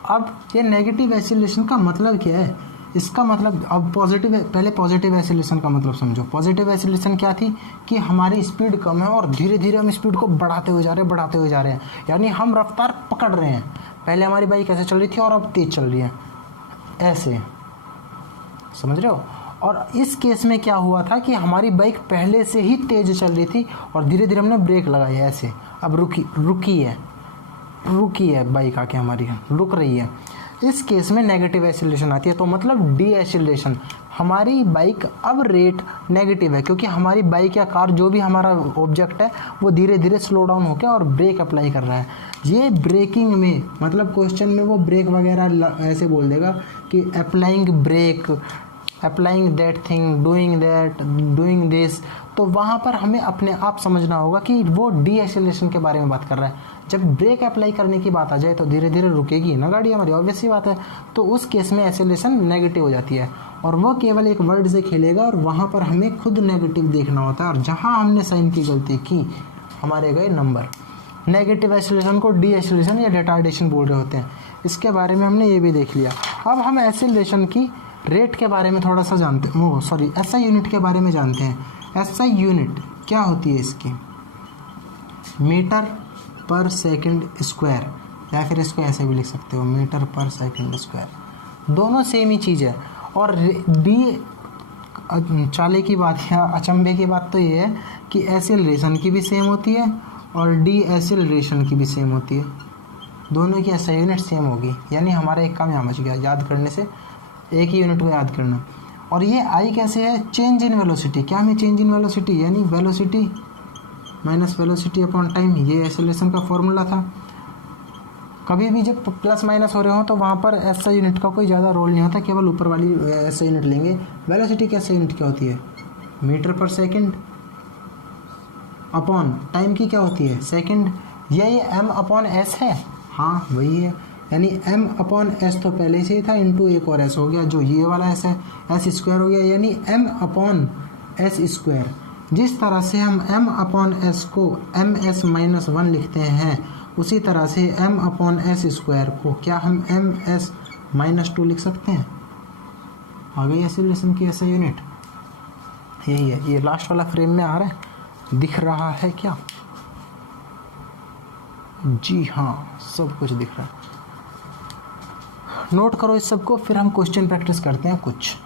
अब ये नेगेटिव एसिलेशन का मतलब क्या है, इसका मतलब अब पहले पॉजिटिव एसिलेशन का मतलब समझो। पॉजिटिव एसिलेशन क्या थी कि हमारी स्पीड कम है और धीरे धीरे हम स्पीड को बढ़ाते हुए जा रहे हैं, यानी हम रफ्तार पकड़ रहे हैं। पहले हमारी बाइक ऐसे चल रही थी और अब तेज चल रही है, ऐसे, समझ रहे हो। और इस केस में क्या हुआ था कि हमारी बाइक पहले से ही तेज चल रही थी और धीरे धीरे हमने ब्रेक लगाई है ऐसे, अब रुकी है बाइक आके हमारी रुक रही है। इस केस में नेगेटिव एसिलेशन आती है, तो मतलब डी एसिलेशन, हमारी बाइक अब रेट नेगेटिव है क्योंकि हमारी बाइक या कार जो भी हमारा ऑब्जेक्ट है वो धीरे धीरे स्लो डाउन होकर और ब्रेक अप्लाई कर रहा है। ये ब्रेकिंग में मतलब क्वेश्चन में वो ब्रेक वगैरह ऐसे बोल देगा कि applying brake applying that thing, doing that, doing this, तो वहाँ पर हमें अपने आप समझना होगा कि वो डी एक्सेलरेशन के बारे में बात कर रहा है। जब ब्रेक अप्लाई करने की बात आ जाए तो धीरे धीरे रुकेगी ना गाड़ी हमारी, ऑब्वियस सी बात है। तो उस केस में एक्सेलरेशन नेगेटिव हो जाती है और वो केवल एक वर्ड से खेलेगा और वहाँ पर हमें खुद नेगेटिव देखना होता है। और जहाँ हमने साइन की गलती की हमारे गए नंबर। नेगेटिव एक्सेलरेशन को डी एक्सेलरेशन या रिटार्डेशन बोल रहे होते हैं। इसके बारे में हमने ये भी देख लिया। अब हम एक्सेलरेशन की रेट के बारे में थोड़ा सा जानते हैं, एसआई यूनिट के बारे में जानते हैं। एसआई यूनिट क्या होती है इसकी? मीटर पर सेकंड स्क्वायर, या फिर इसको ऐसे भी लिख सकते हो मीटर पर सेकंड स्क्वायर। दोनों सेम ही चीज़ है। और डी चाले की बात या अचंभे की बात तो ये है कि एक्सेलरेशन की भी सेम होती है और डी एक्सेलरेशन की भी सेम होती है। दोनों की एसआई यूनिट सेम होगी, यानी हमारा एक काम यहाँ बच गया याद करने से, एक ही यूनिट को याद करना। और ये आई कैसे है? Change in velocity. क्या हमें चेंज इन वेलोसिटी यानी velocity minus velocity upon time, ये एक्सेलरेशन का फॉर्मूला था। कभी भी जब प्लस माइनस हो रहे हो तो वहाँ पर एसआई यूनिट का कोई ज़्यादा रोल नहीं होता, केवल ऊपर वाली एसआई यूनिट लेंगे। वेलोसिटी की एसआई यूनिट क्या होती है? मीटर पर सेकंड अपॉन टाइम की क्या होती है? सेकंड। ये एम अपॉन एस है, हाँ वही है, यानी m अपॉन एस तो पहले से ही था, इंटू एक और एस हो गया जो ये वाला एस है, एस स्क्वायर हो गया, यानी m अपॉन एस स्क्वायर। जिस तरह से हम m अपॉन एस को एम एस माइनस 1 लिखते हैं, उसी तरह से m अपॉन एस स्क्वायर को क्या हम एम एस माइनस 2 लिख सकते हैं? आ गई एक्सेलरेशन की ऐसा यूनिट, यही है। ये लास्ट वाला फ्रेम में आ रहा है, दिख रहा है क्या? जी हाँ, सब कुछ दिख रहा है। नोट करो इस सब को, फिर हम क्वेश्चन प्रैक्टिस करते हैं कुछ।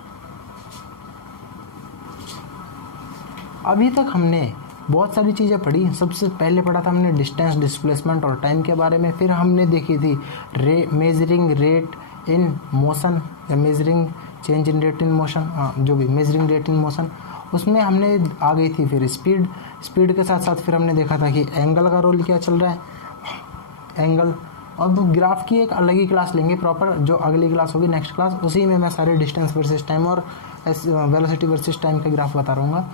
अभी तक हमने बहुत सारी चीज़ें पढ़ी। सबसे पहले पढ़ा था हमने डिस्टेंस, डिस्प्लेसमेंट और टाइम के बारे में। फिर हमने देखी थी मेजरिंग रेट इन मोशन या measuring change in rate in motion, जो भी मेजरिंग रेट इन मोशन, उसमें हमने आ गई थी। फिर स्पीड के साथ साथ फिर हमने देखा था कि एंगल का रोल क्या चल रहा है, एंगल। अब ग्राफ की एक अलग ही क्लास लेंगे प्रॉपर, जो अगली क्लास होगी नेक्स्ट क्लास, उसी में मैं सारे डिस्टेंस वर्सेस टाइम और वेलोसिटी वर्सेस टाइम के ग्राफ बता रहूँगा।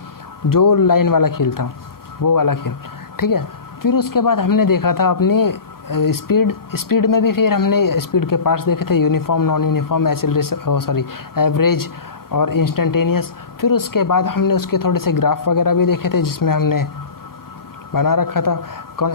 जो लाइन वाला खेल था वो वाला खेल, ठीक है। फिर उसके बाद हमने देखा था अपनी स्पीड में भी फिर हमने स्पीड के पार्ट्स देखे थे, यूनिफॉर्म, नॉन यूनिफॉर्म, एवरेज और इंस्टेंटेनियस। फिर उसके बाद हमने उसके थोड़े से ग्राफ वगैरह भी देखे थे जिसमें हमने बना रखा था।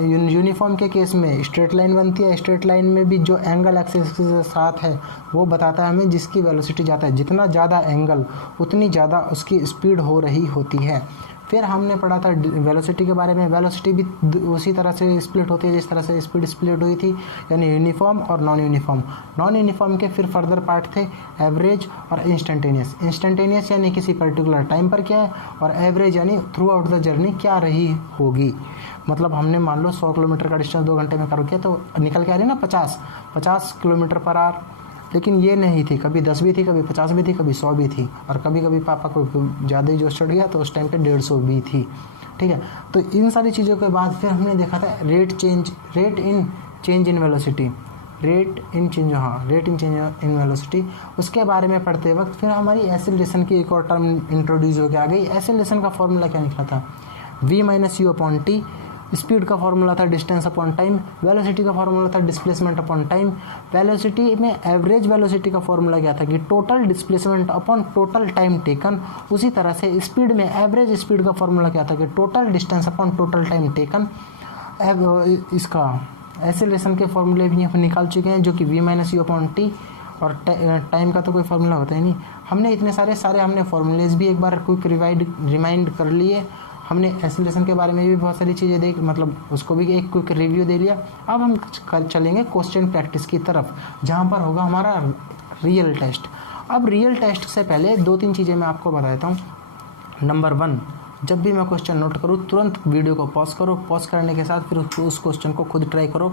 यूनिफॉर्म के केस में स्ट्रेट लाइन बनती है, स्ट्रेट लाइन में भी जो एंगल एक्सिस के साथ है वो बताता है हमें जिसकी वेलोसिटी ज़्यादा है। जितना ज़्यादा एंगल उतनी ज़्यादा उसकी स्पीड हो रही होती है। फिर हमने पढ़ा था वेलोसिटी के बारे में। वेलोसिटी भी उसी तरह से स्प्लिट होती है जिस तरह से स्पीड स्प्लिट हुई थी, यानी यूनिफॉर्म और नॉन यूनिफॉर्म। नॉन यूनिफॉर्म के फिर फर्दर पार्ट थे एवरेज और इंस्टेंटेनियस। इंस्टेंटेनियस यानी किसी पर्टिकुलर टाइम पर क्या है, और एवरेज यानी थ्रू आउट द जर्नी क्या रही होगी। मतलब हमने मान लो 100 किलोमीटर का डिस्टेंस 2 घंटे में कर किया तो निकल के आ रही ना 50 किलोमीटर पर आवर। लेकिन ये नहीं थी, कभी 10 भी थी, कभी 50 भी थी, कभी 100 भी थी, और कभी कभी पापा को ज़्यादा ही जोश चढ़ गया तो उस टाइम पे 150 भी थी, ठीक है। तो इन सारी चीज़ों के बाद फिर हमने देखा था rate in change in velocity, rate in change in velocity. उसके बारे में पढ़ते वक्त फिर हमारी एक्सेलरेशन की एक और टर्म इंट्रोड्यूस हो के आ गई। एक्सेलरेशन का फॉर्मूला क्या निकला था? v minus you upon T. Speed का फॉर्मूला था डिस्टेंस अपॉन टाइम। वेलोसिटी का फॉर्मूला था डिस्प्लेसमेंट अपॉन टाइम। वेलोसिटी में एवरेज वेलोसिटी का फॉर्मूला क्या था कि total displacement upon total time taken. उसी तरह से स्पीड में एवरेज स्पीड का फॉर्मूला क्या था कि total distance upon total time taken. इसका एक्सेलरेशन के फॉर्मूले भी हम निकाल चुके हैं, जो कि v minus you upon T, और टाइम का तो कोई फार्मूला होता ही नहीं। हमने इतने सारे हमने फॉर्मूलेज भी एक बार क्विक रिमाइंड कर लिए। हमने एक्सेलरेशन के बारे में भी बहुत सारी चीज़ें मतलब उसको भी एक क्विक रिव्यू दे लिया। अब हम चलेंगे क्वेश्चन प्रैक्टिस की तरफ, जहाँ पर होगा हमारा रियल टेस्ट। अब रियल टेस्ट से पहले 2-3 चीज़ें मैं आपको बताता हूँ। नंबर 1, जब भी मैं क्वेश्चन नोट करूँ तुरंत वीडियो को पॉज करो। पॉज करने के साथ फिर उस क्वेश्चन को खुद ट्राई करो।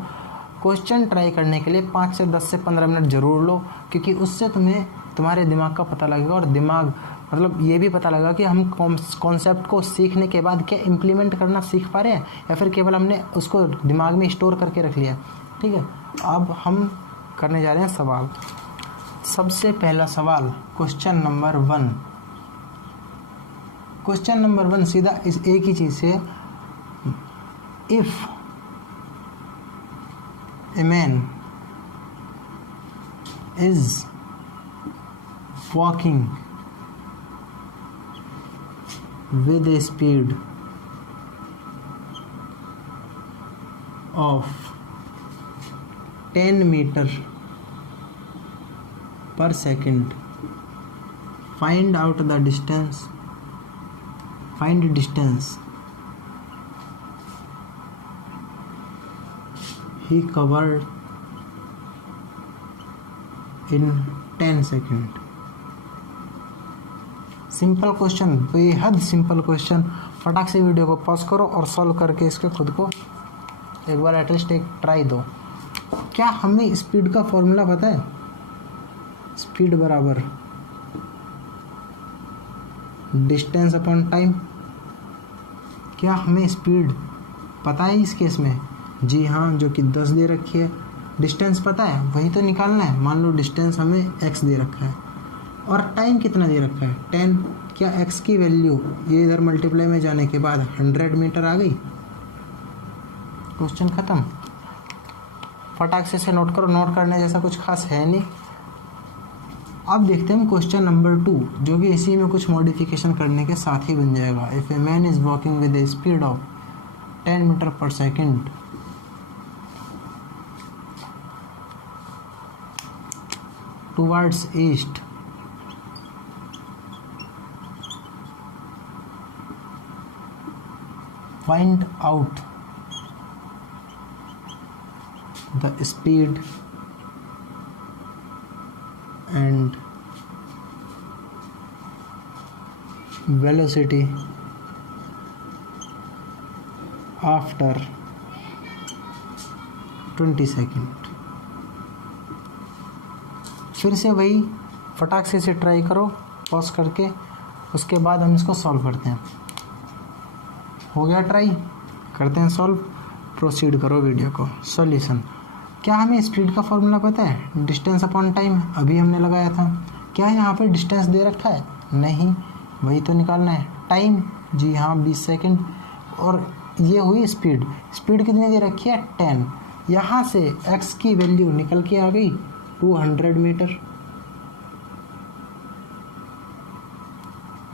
क्वेश्चन ट्राई करने के लिए 5 से 10 से 15 मिनट ज़रूर लो, क्योंकि उससे तुम्हारे दिमाग का पता लगेगा, और दिमाग मतलब ये भी पता लगा कि हम कॉन्सेप्ट को सीखने के बाद क्या इम्प्लीमेंट करना सीख पा रहे हैं, या फिर केवल हमने उसको दिमाग में स्टोर करके रख लिया। ठीक है, अब हम करने जा रहे हैं सवाल। सबसे पहला सवाल क्वेश्चन नंबर 1। क्वेश्चन नंबर 1 सीधा इस एक ही चीज से, if a man is walking with a speed of 10 meter per second, find distance he covered in 10 seconds। Simple question, बेहद सिंपल क्वेश्चन। फटाक से वीडियो को पॉज करो और सॉल्व करके इसके खुद को एक बार एटलीस्ट एक ट्राई दो। क्या हमें स्पीड का फॉर्मूला पता है? स्पीड बराबर डिस्टेंस अपॉन टाइम। क्या हमें स्पीड पता है इस केस में? जी हाँ, जो कि 10 दे रखी है। डिस्टेंस पता है, वही तो निकालना है। मान लो डिस्टेंस हमें x दे रखा है और टाइम कितना दे रखा है 10। क्या x की वैल्यू ये इधर मल्टीप्लाई में जाने के बाद 100 मीटर आ गई? क्वेश्चन खत्म। फटाक से नोट करो, नोट करने जैसा कुछ खास है नहीं। अब देखते हैं क्वेश्चन नंबर 2, जो कि इसी में कुछ मॉडिफिकेशन करने के साथ ही बन जाएगा। If a man is walking with a speed of 10 metre per second towards east, find out the speed and velocity after 20 second. फिर से वही फटाक से इसे ट्राई करो पॉज करके, उसके बाद हम इसको सॉल्व करते हैं। हो गया ट्राई, करते हैं सॉल्व। प्रोसीड करो वीडियो को। सॉल्यूशन। क्या हमें स्पीड का फॉर्मूला पता है? डिस्टेंस अपॉन टाइम अभी हमने लगाया था। क्या यहाँ पे डिस्टेंस दे रखा है? नहीं, वही तो निकालना है। टाइम, जी हाँ 20 सेकेंड। और ये हुई स्पीड। स्पीड कितनी दे रखी है? 10। यहाँ से x की वैल्यू निकल के आ गई 200 metre.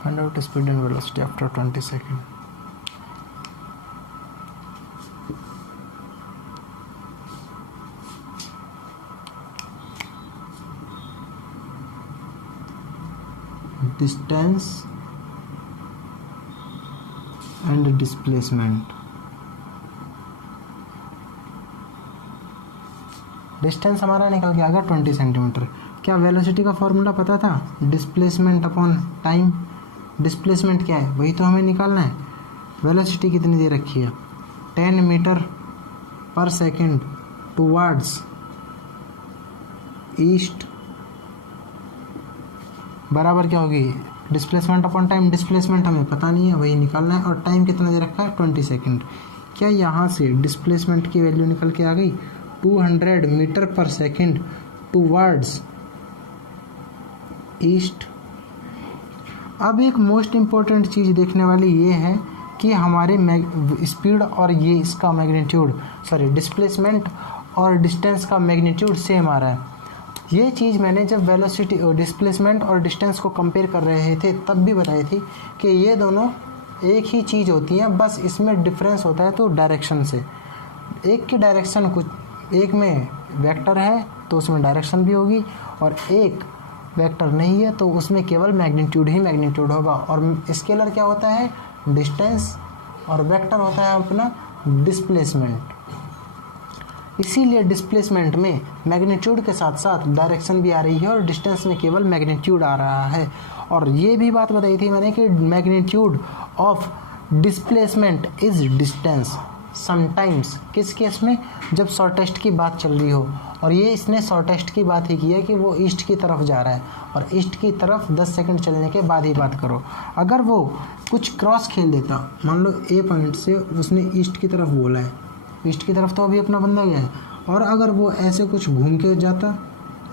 Find out speed and velocity after 20 second. Distance and displacement. Distance हमारा निकल के आ गया 20 सेंटीमीटर। क्या वेलोसिटी का फॉर्मूला पता था? Displacement upon time. डिस्प्लेसमेंट क्या है? वही तो हमें निकालना है। वेलोसिटी कितनी दे रखी है? 10 metre per second towards east बराबर क्या होगी? Displacement upon time. डिस्प्लेसमेंट हमें पता नहीं है, वही निकालना है। और टाइम कितना दे रखा है? 20 सेकेंड। क्या यहाँ से डिस्प्लेसमेंट की वैल्यू निकल के आ गई? 200 metre per second towards east. अब एक मोस्ट इम्पोर्टेंट चीज़ देखने वाली ये है कि हमारे स्पीड और ये इसका मैग्नीट्यूड, डिस्प्लेसमेंट और डिस्टेंस का मैग्नीट्यूड सेम आ रहा है। ये चीज़ मैंने जब वेलोसिटी और डिस्प्लेसमेंट और डिस्टेंस को कंपेयर कर रहे थे तब भी बताई थी कि ये दोनों एक ही चीज़ होती हैं, बस इसमें डिफरेंस होता है तो डायरेक्शन से। एक की डायरेक्शन कुछ, एक में वेक्टर है तो उसमें डायरेक्शन भी होगी, और एक वेक्टर नहीं है तो उसमें केवल मैग्नीट्यूड ही मैग्नीट्यूड होगा। और स्केलर क्या होता है? डिस्टेंस, और वेक्टर होता है अपना डिस्प्लेसमेंट। इसीलिए डिस्प्लेसमेंट में मैग्नीट्यूड के साथ साथ डायरेक्शन भी आ रही है और डिस्टेंस में केवल मैग्नीट्यूड आ रहा है। और ये भी बात बताई थी मैंने कि magnitude of displacement is distance sometimes. किस केस में? जब शॉर्टेस्ट की बात चल रही हो, और ये इसने शॉर्टेस्ट की बात ही की है कि वो ईस्ट की तरफ जा रहा है, और ईस्ट की तरफ 10 सेकंड चलने के बाद ही बात करो। अगर वो कुछ क्रॉस खेल देता, मान लो ए पॉइंट से उसने ईस्ट की तरफ बोला है, ईस्ट की तरफ तो अभी अपना बंदा गया है, और अगर वो ऐसे कुछ घूम के जाता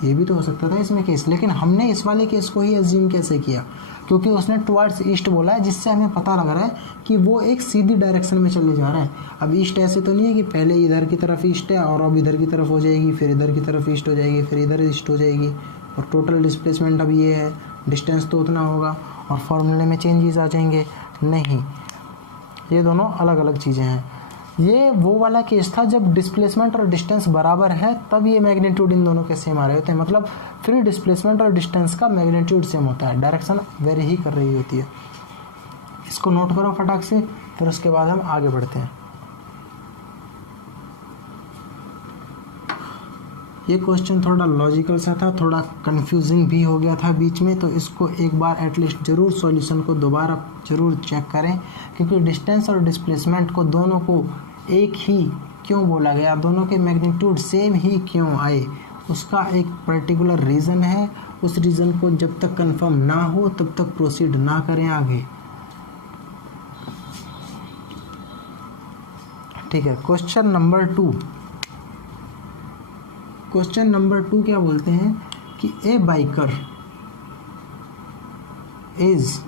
ये भी तो हो सकता था इसमें केस, लेकिन हमने इस वाले केस को ही एज्यूम कैसे किया, क्योंकि उसने टुवर्ड्स ईस्ट बोला है, जिससे हमें पता लग रहा है कि वो एक सीधी डायरेक्शन में चले जा रहा है। अब ईस्ट ऐसे तो नहीं है कि पहले इधर की तरफ ईस्ट है और अब इधर की तरफ हो जाएगी, फिर इधर की तरफ ईस्ट हो जाएगी, फिर इधर ईस्ट हो जाएगी, और टोटल डिस्प्लेसमेंट अब ये है, डिस्टेंस तो उतना होगा और फॉर्मूले में चेंजेस आ जाएंगे। नहीं, ये दोनों अलग अलग चीज़ें हैं। ये वो वाला केस था जब डिस्प्लेसमेंट और डिस्टेंस बराबर है, तब ये मैग्नीट्यूड इन दोनों के सेम आ रहे होते हैं। मतलब फ्री डिस्प्लेसमेंट और डिस्टेंस का मैग्नीट्यूड सेम होता है, डायरेक्शन वेरी ही कर रही होती है। इसको नोट करो फटाक से, फिर उसके बाद हम आगे बढ़ते हैं। ये क्वेश्चन थोड़ा लॉजिकल सा था, थोड़ा कंफ्यूजिंग भी हो गया था बीच में, तो इसको एक बार एटलीस्ट ज़रूर सॉल्यूशन को दोबारा ज़रूर चेक करें, क्योंकि डिस्टेंस और डिस्प्लेसमेंट को दोनों को एक ही क्यों बोला गया, दोनों के मैग्नीट्यूड सेम ही क्यों आए, उसका एक पर्टिकुलर रीज़न है। उस रीज़न को जब तक कंफर्म ना हो तब तक प्रोसीड ना करें आगे। ठीक है, क्वेश्चन नंबर 2। क्वेश्चन नंबर 2 क्या बोलते हैं कि a biker is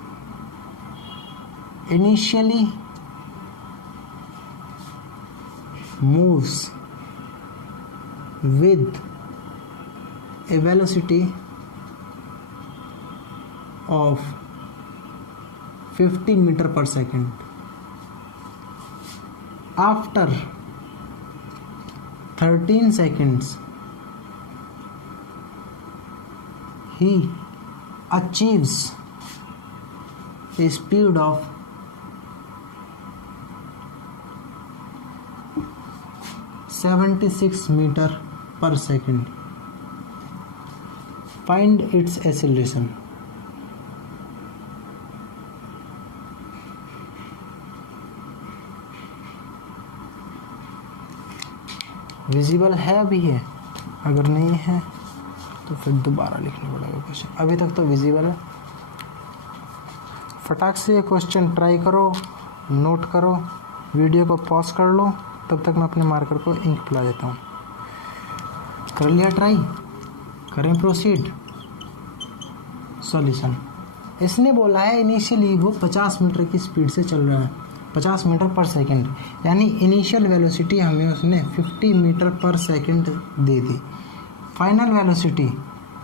initially moves with a velocity of 50 meter per second. After 13 seconds, he achieves a speed of 76 meter per second. Find its acceleration. Visible है अभी है, अगर नहीं है तो फिर दोबारा लिखना पड़ेगा क्वेश्चन। अभी तक तो विजिबल है। फटाक से ये क्वेश्चन ट्राई करो, नोट करो, वीडियो को पॉज कर लो, तब तक मैं अपने मार्कर को इंक पिला देता हूँ। कर लिया ट्राई, करें प्रोसीड। सॉल्यूशन, इसने बोला है इनिशियली वो 50 मीटर की स्पीड से चल रहा है, 50 मीटर पर सेकंड, यानी इनिशियल वेलोसिटी हमें उसने 50 मीटर पर सेकंड दे दी। फाइनल वेलोसिटी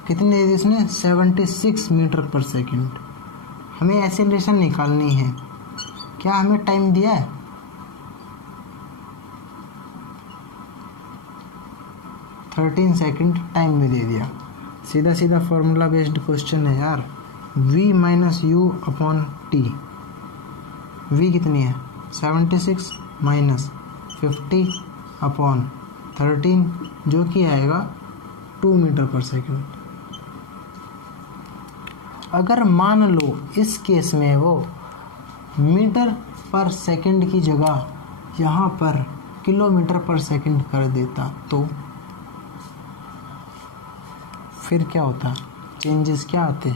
कितनी दे दी उसने? 76 मीटर पर सेकंड। हमें एक्सेलरेशन निकालनी है। क्या हमें टाइम दिया है? 13 सेकंड टाइम में दे दिया। सीधा सीधा फॉर्मूला बेस्ड क्वेश्चन है यार। v minus you upon T. v कितनी है? 76 माइनस 50 अपॉन 13, जो कि आएगा 2 मीटर पर सेकंड। अगर मान लो इस केस में वो मीटर पर सेकंड की जगह यहाँ पर किलोमीटर पर सेकंड कर देता तो फिर क्या होता? चेंजेस क्या आते?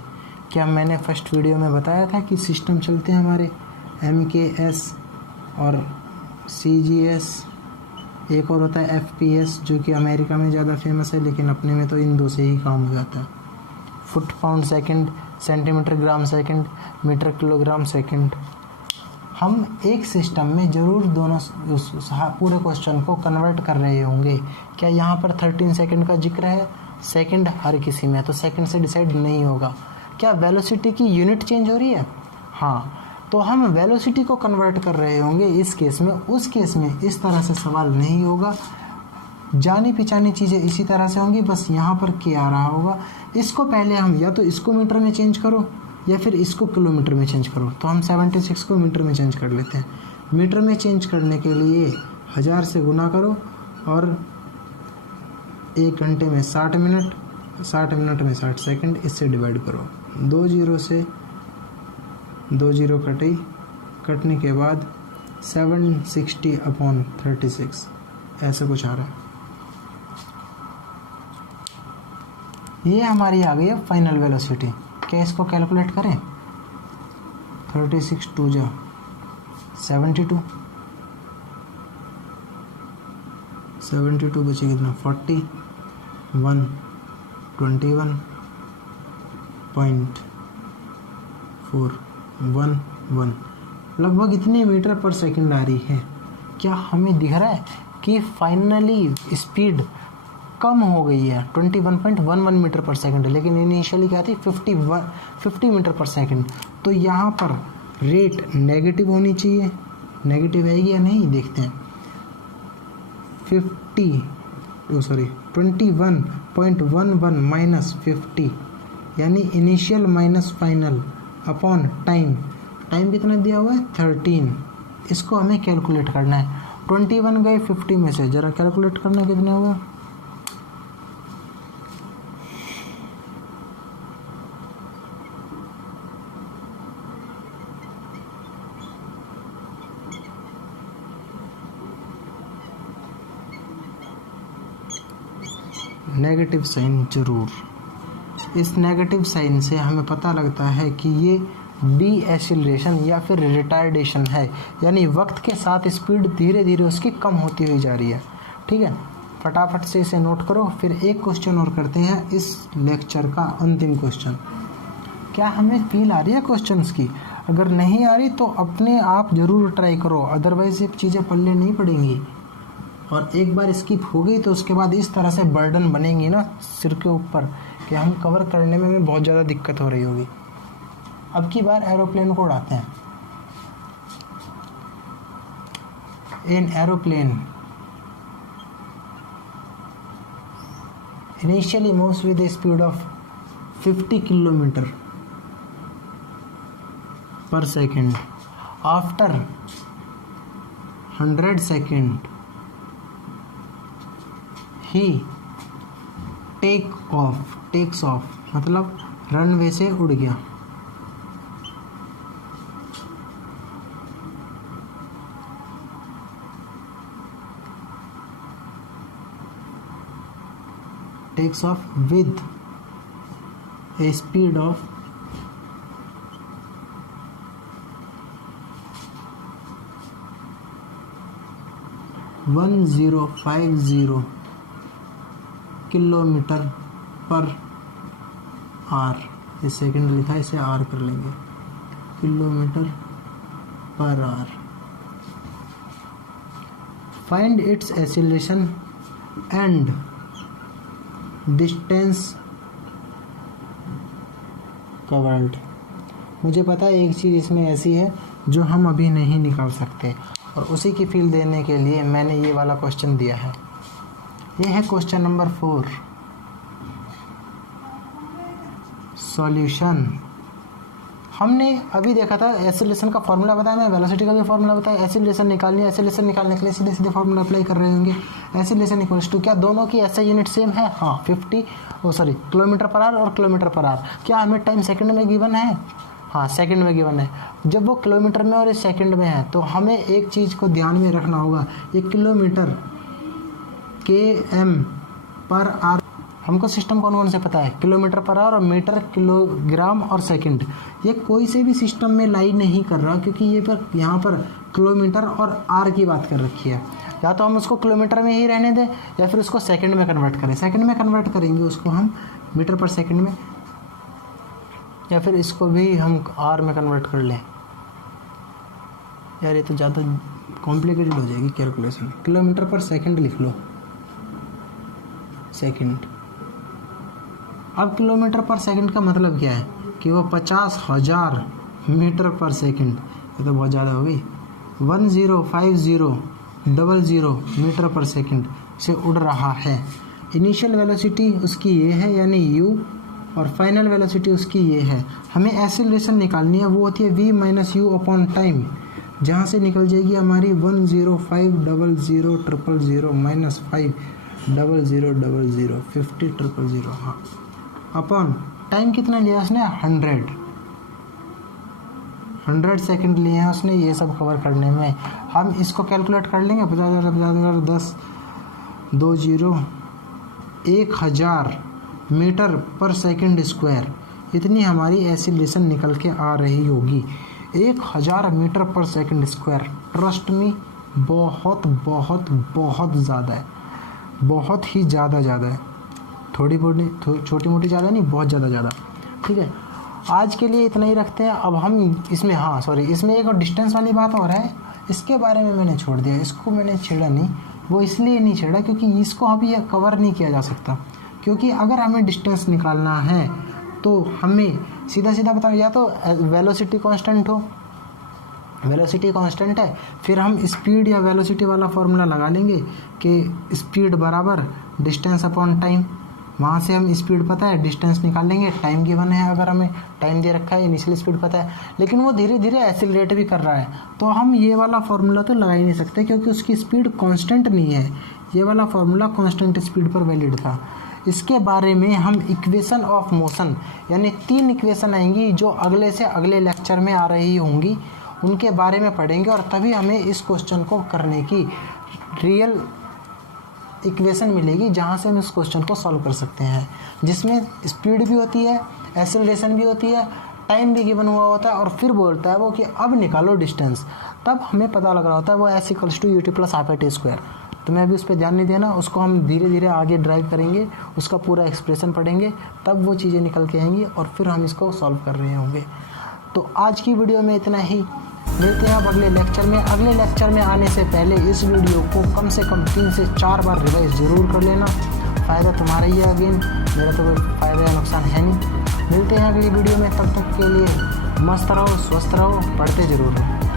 क्या मैंने फर्स्ट वीडियो में बताया था कि सिस्टम चलते हैं हमारे MKS और CGS, एक और होता है FPS जो कि अमेरिका में ज़्यादा फेमस है, लेकिन अपने में तो इन दो से ही काम हो जाता है। Foot pound second, centimetre gram second, metre kilogram second. हम एक सिस्टम में ज़रूर दोनों पूरे क्वेश्चन को कन्वर्ट कर रहे होंगे। क्या यहाँ पर 13 सेकंड का जिक्र है? सेकंड हर किसी में, तो सेकंड से डिसाइड नहीं होगा। क्या वेलोसिटी की यूनिट चेंज हो रही है? हाँ, तो हम वेलोसिटी को कन्वर्ट कर रहे होंगे इस केस में। उस केस में इस तरह से सवाल नहीं होगा, जानी पहचानी चीज़ें इसी तरह से होंगी, बस यहाँ पर क्या आ रहा होगा। इसको पहले हम या तो इसको मीटर में चेंज करो या फिर इसको किलोमीटर में चेंज करो। तो हम 76 को मीटर में चेंज कर लेते हैं। मीटर में चेंज करने के लिए 1000 से गुना करो और 1 घंटे में 60 मिनट, 60 मिनट में 60 सेकंड, इससे डिवाइड करो। 2 जीरो से 2 जीरो कटी, कटने के बाद 760 अपॉन 36 ऐसा कुछ आ रहा है। ये हमारी आ गई है फाइनल वेलोसिटी। क्या इसको कैलकुलेट करें? 36 2 जा 72, 72 बचे कितना? 41 21.411 लगभग इतने मीटर पर सेकंड आ रही है। क्या हमें दिख रहा है कि फाइनली स्पीड कम हो गई है, 21.11 मीटर पर सेकंड, लेकिन इनिशियली क्या थी 50 मीटर पर सेकंड। तो यहाँ पर रेट नेगेटिव होनी चाहिए, नेगेटिव आएगी या नहीं देखते हैं। 21.11 माइनस 50 यानी initial minus final upon time. Time कितना दिया हुआ है 13, इसको हमें कैलकुलेट करना है। 21 गए 50 में से, जरा कैलकुलेट करना कितना हुआ। नेगेटिव साइन जरूर, इस नेगेटिव साइन से हमें पता लगता है कि ये डी एसिलरेशन या फिर रिटार्डेशन है, यानी वक्त के साथ स्पीड धीरे धीरे उसकी कम होती हुई जा रही है। ठीक है, फटाफट से इसे नोट करो। फिर एक क्वेश्चन और करते हैं, इस लेक्चर का अंतिम क्वेश्चन। क्या हमें फील आ रही है क्वेश्चंस की? अगर नहीं आ रही तो अपने आप ज़रूर ट्राई करो, अदरवाइज ये चीज़ें पढ़ने नहीं पड़ेंगी। और एक बार स्किप हो गई तो उसके बाद इस तरह से बर्डन बनेंगी ना सिर के ऊपर कि हम कवर करने में बहुत ज़्यादा दिक्कत हो रही होगी। अब की बार एरोप्लेन को उड़ाते हैं। An aeroplane initially moves with a speed of 50 kilometre per second. After 100 second ही टेक्स ऑफ मतलब रनवे से उड़ गया। Takes off with a speed of 1050 kilometre per hour. ये सेकंड लिखा है, इसे आर कर लेंगे, kilometre per hour. Find its acceleration and distance covered. मुझे पता है एक चीज़ इसमें ऐसी है जो हम अभी नहीं निकाल सकते, और उसी की फील देने के लिए मैंने ये वाला क्वेश्चन दिया है। ये है क्वेश्चन नंबर 4। सॉल्यूशन। हमने अभी देखा था एक्सीलरेशन का फॉर्मूला बताया, मैं वेलोसिटी का भी फॉर्मूला बताया। एक्सीलरेशन निकालनी है, एक्सीलरेशन निकालने के लिए सीधे सीधे फॉर्मूला अप्लाई कर रहे होंगे। एक्सीलरेशन इक्वल्स टू, क्या दोनों की ऐसा यूनिट सेम है? हाँ, किलोमीटर पर आवर और किलोमीटर पर आवर। क्या हमें टाइम सेकंड में गिवन है? हाँ, सेकंड में गिवन है। जब वो किलोमीटर में और इस सेकंड में है तो हमें एक चीज़ को ध्यान में रखना होगा, ये किलोमीटर km पर आवर, हमको सिस्टम कौन कौन से पता है, किलोमीटर पर आवर और मीटर, किलोग्राम और सेकंड। ये कोई से भी सिस्टम में लाई नहीं कर रहा, क्योंकि ये पर यहाँ पर किलोमीटर और आर की बात कर रखी है। या तो हम उसको किलोमीटर में ही रहने दें या फिर उसको सेकंड में कन्वर्ट करें। सेकंड में कन्वर्ट करेंगे उसको हम मीटर पर सेकंड में, या फिर इसको भी हम आर में कन्वर्ट कर लें। यार ये तो ज़्यादा कॉम्प्लिकेटेड हो जाएगी कैलकुलेशन। किलोमीटर पर सेकंड लिख लो, सेकंड। अब किलोमीटर पर सेकंड का मतलब क्या है कि वो 50,000 मीटर पर सेकंड, ये तो बहुत ज़्यादा हो गई, 105000 मीटर पर सेकंड से उड़ रहा है। इनिशियल वेलोसिटी उसकी ये है यानी u, और फाइनल वेलोसिटी उसकी ये है। हमें एक्सीलरेशन निकालनी है, वो होती है v minus you upon time, जहाँ से निकल जाएगी हमारी 1050000 माइनस 50000 50,000, हाँ, अपॉन टाइम कितना लिया उसने 100 सेकंड लिए हैं उसने ये सब कवर करने में। हम इसको कैलकुलेट कर लेंगे, 50,000 10 1000 मीटर पर सेकंड स्क्वायर, इतनी हमारी एक्सीलरेशन निकल के आ रही होगी। 1000 मीटर पर सेकंड स्क्वायर, ट्रस्ट मी, बहुत बहुत बहुत ज़्यादा है, बहुत ही ज़्यादा है। छोटी मोटी ज़्यादा नहीं, बहुत ज़्यादा। ठीक है, आज के लिए इतना ही रखते हैं। अब हम इसमें इसमें एक और डिस्टेंस वाली बात और है, इसके बारे में मैंने छोड़ दिया, इसको मैंने छेड़ा नहीं। वो इसलिए नहीं छेड़ा क्योंकि इसको अभी कवर नहीं किया जा सकता, क्योंकि अगर हमें डिस्टेंस निकालना है तो हमें सीधा बताओ, या तो वेलोसिटी कांस्टेंट हो, वेलोसिटी कांस्टेंट है, फिर हम स्पीड या वेलोसिटी वाला फॉर्मूला लगा लेंगे कि स्पीड बराबर डिस्टेंस अपॉन टाइम। वहाँ से हम स्पीड पता है, डिस्टेंस निकाल लेंगे, टाइम गिवन है, अगर हमें टाइम दे रखा है, इनिशियल स्पीड पता है, लेकिन वो धीरे धीरे एक्सीलरेट भी कर रहा है, तो हम ये वाला फार्मूला तो लगा ही नहीं सकते क्योंकि उसकी स्पीड कांस्टेंट नहीं है। ये वाला फार्मूला कांस्टेंट स्पीड पर वैलिड था। इसके बारे में हम इक्वेशन ऑफ मोशन, यानी 3 इक्वेशन आएंगी जो अगले से अगले लेक्चर में आ रही होंगी, उनके बारे में पढ़ेंगे और तभी हमें इस क्वेश्चन को करने की रियल इक्वेशन मिलेगी जहाँ से हम इस क्वेश्चन को सॉल्व कर सकते हैं, जिसमें स्पीड भी होती है, एक्सेलरेशन भी होती है, टाइम भी गिवन हुआ होता है, और फिर बोलता है वो कि अब निकालो डिस्टेंस। तब हमें पता लग रहा होता है वो s=ut + ½ तो मैं अभी उस पर ध्यान नहीं देना, उसको हम धीरे धीरे आगे ड्राइव करेंगे, उसका पूरा एक्सप्रेशन पढ़ेंगे, तब वो चीज़ें निकल के आएंगी और फिर हम इसको सॉल्व कर रहे होंगे। तो आज की वीडियो में इतना ही, मिलते हैं अब अगले लेक्चर में। अगले लेक्चर में आने से पहले इस वीडियो को कम से कम 3 से 4 बार रिवाइज ज़रूर कर लेना, फ़ायदा तुम्हारा ही है, अगेन मेरा तो कोई फ़ायदा या नुकसान है नहीं। मिलते हैं अगली वीडियो में, तब तक के लिए मस्त रहो, स्वस्थ रहो, पढ़ते ज़रूर रहो।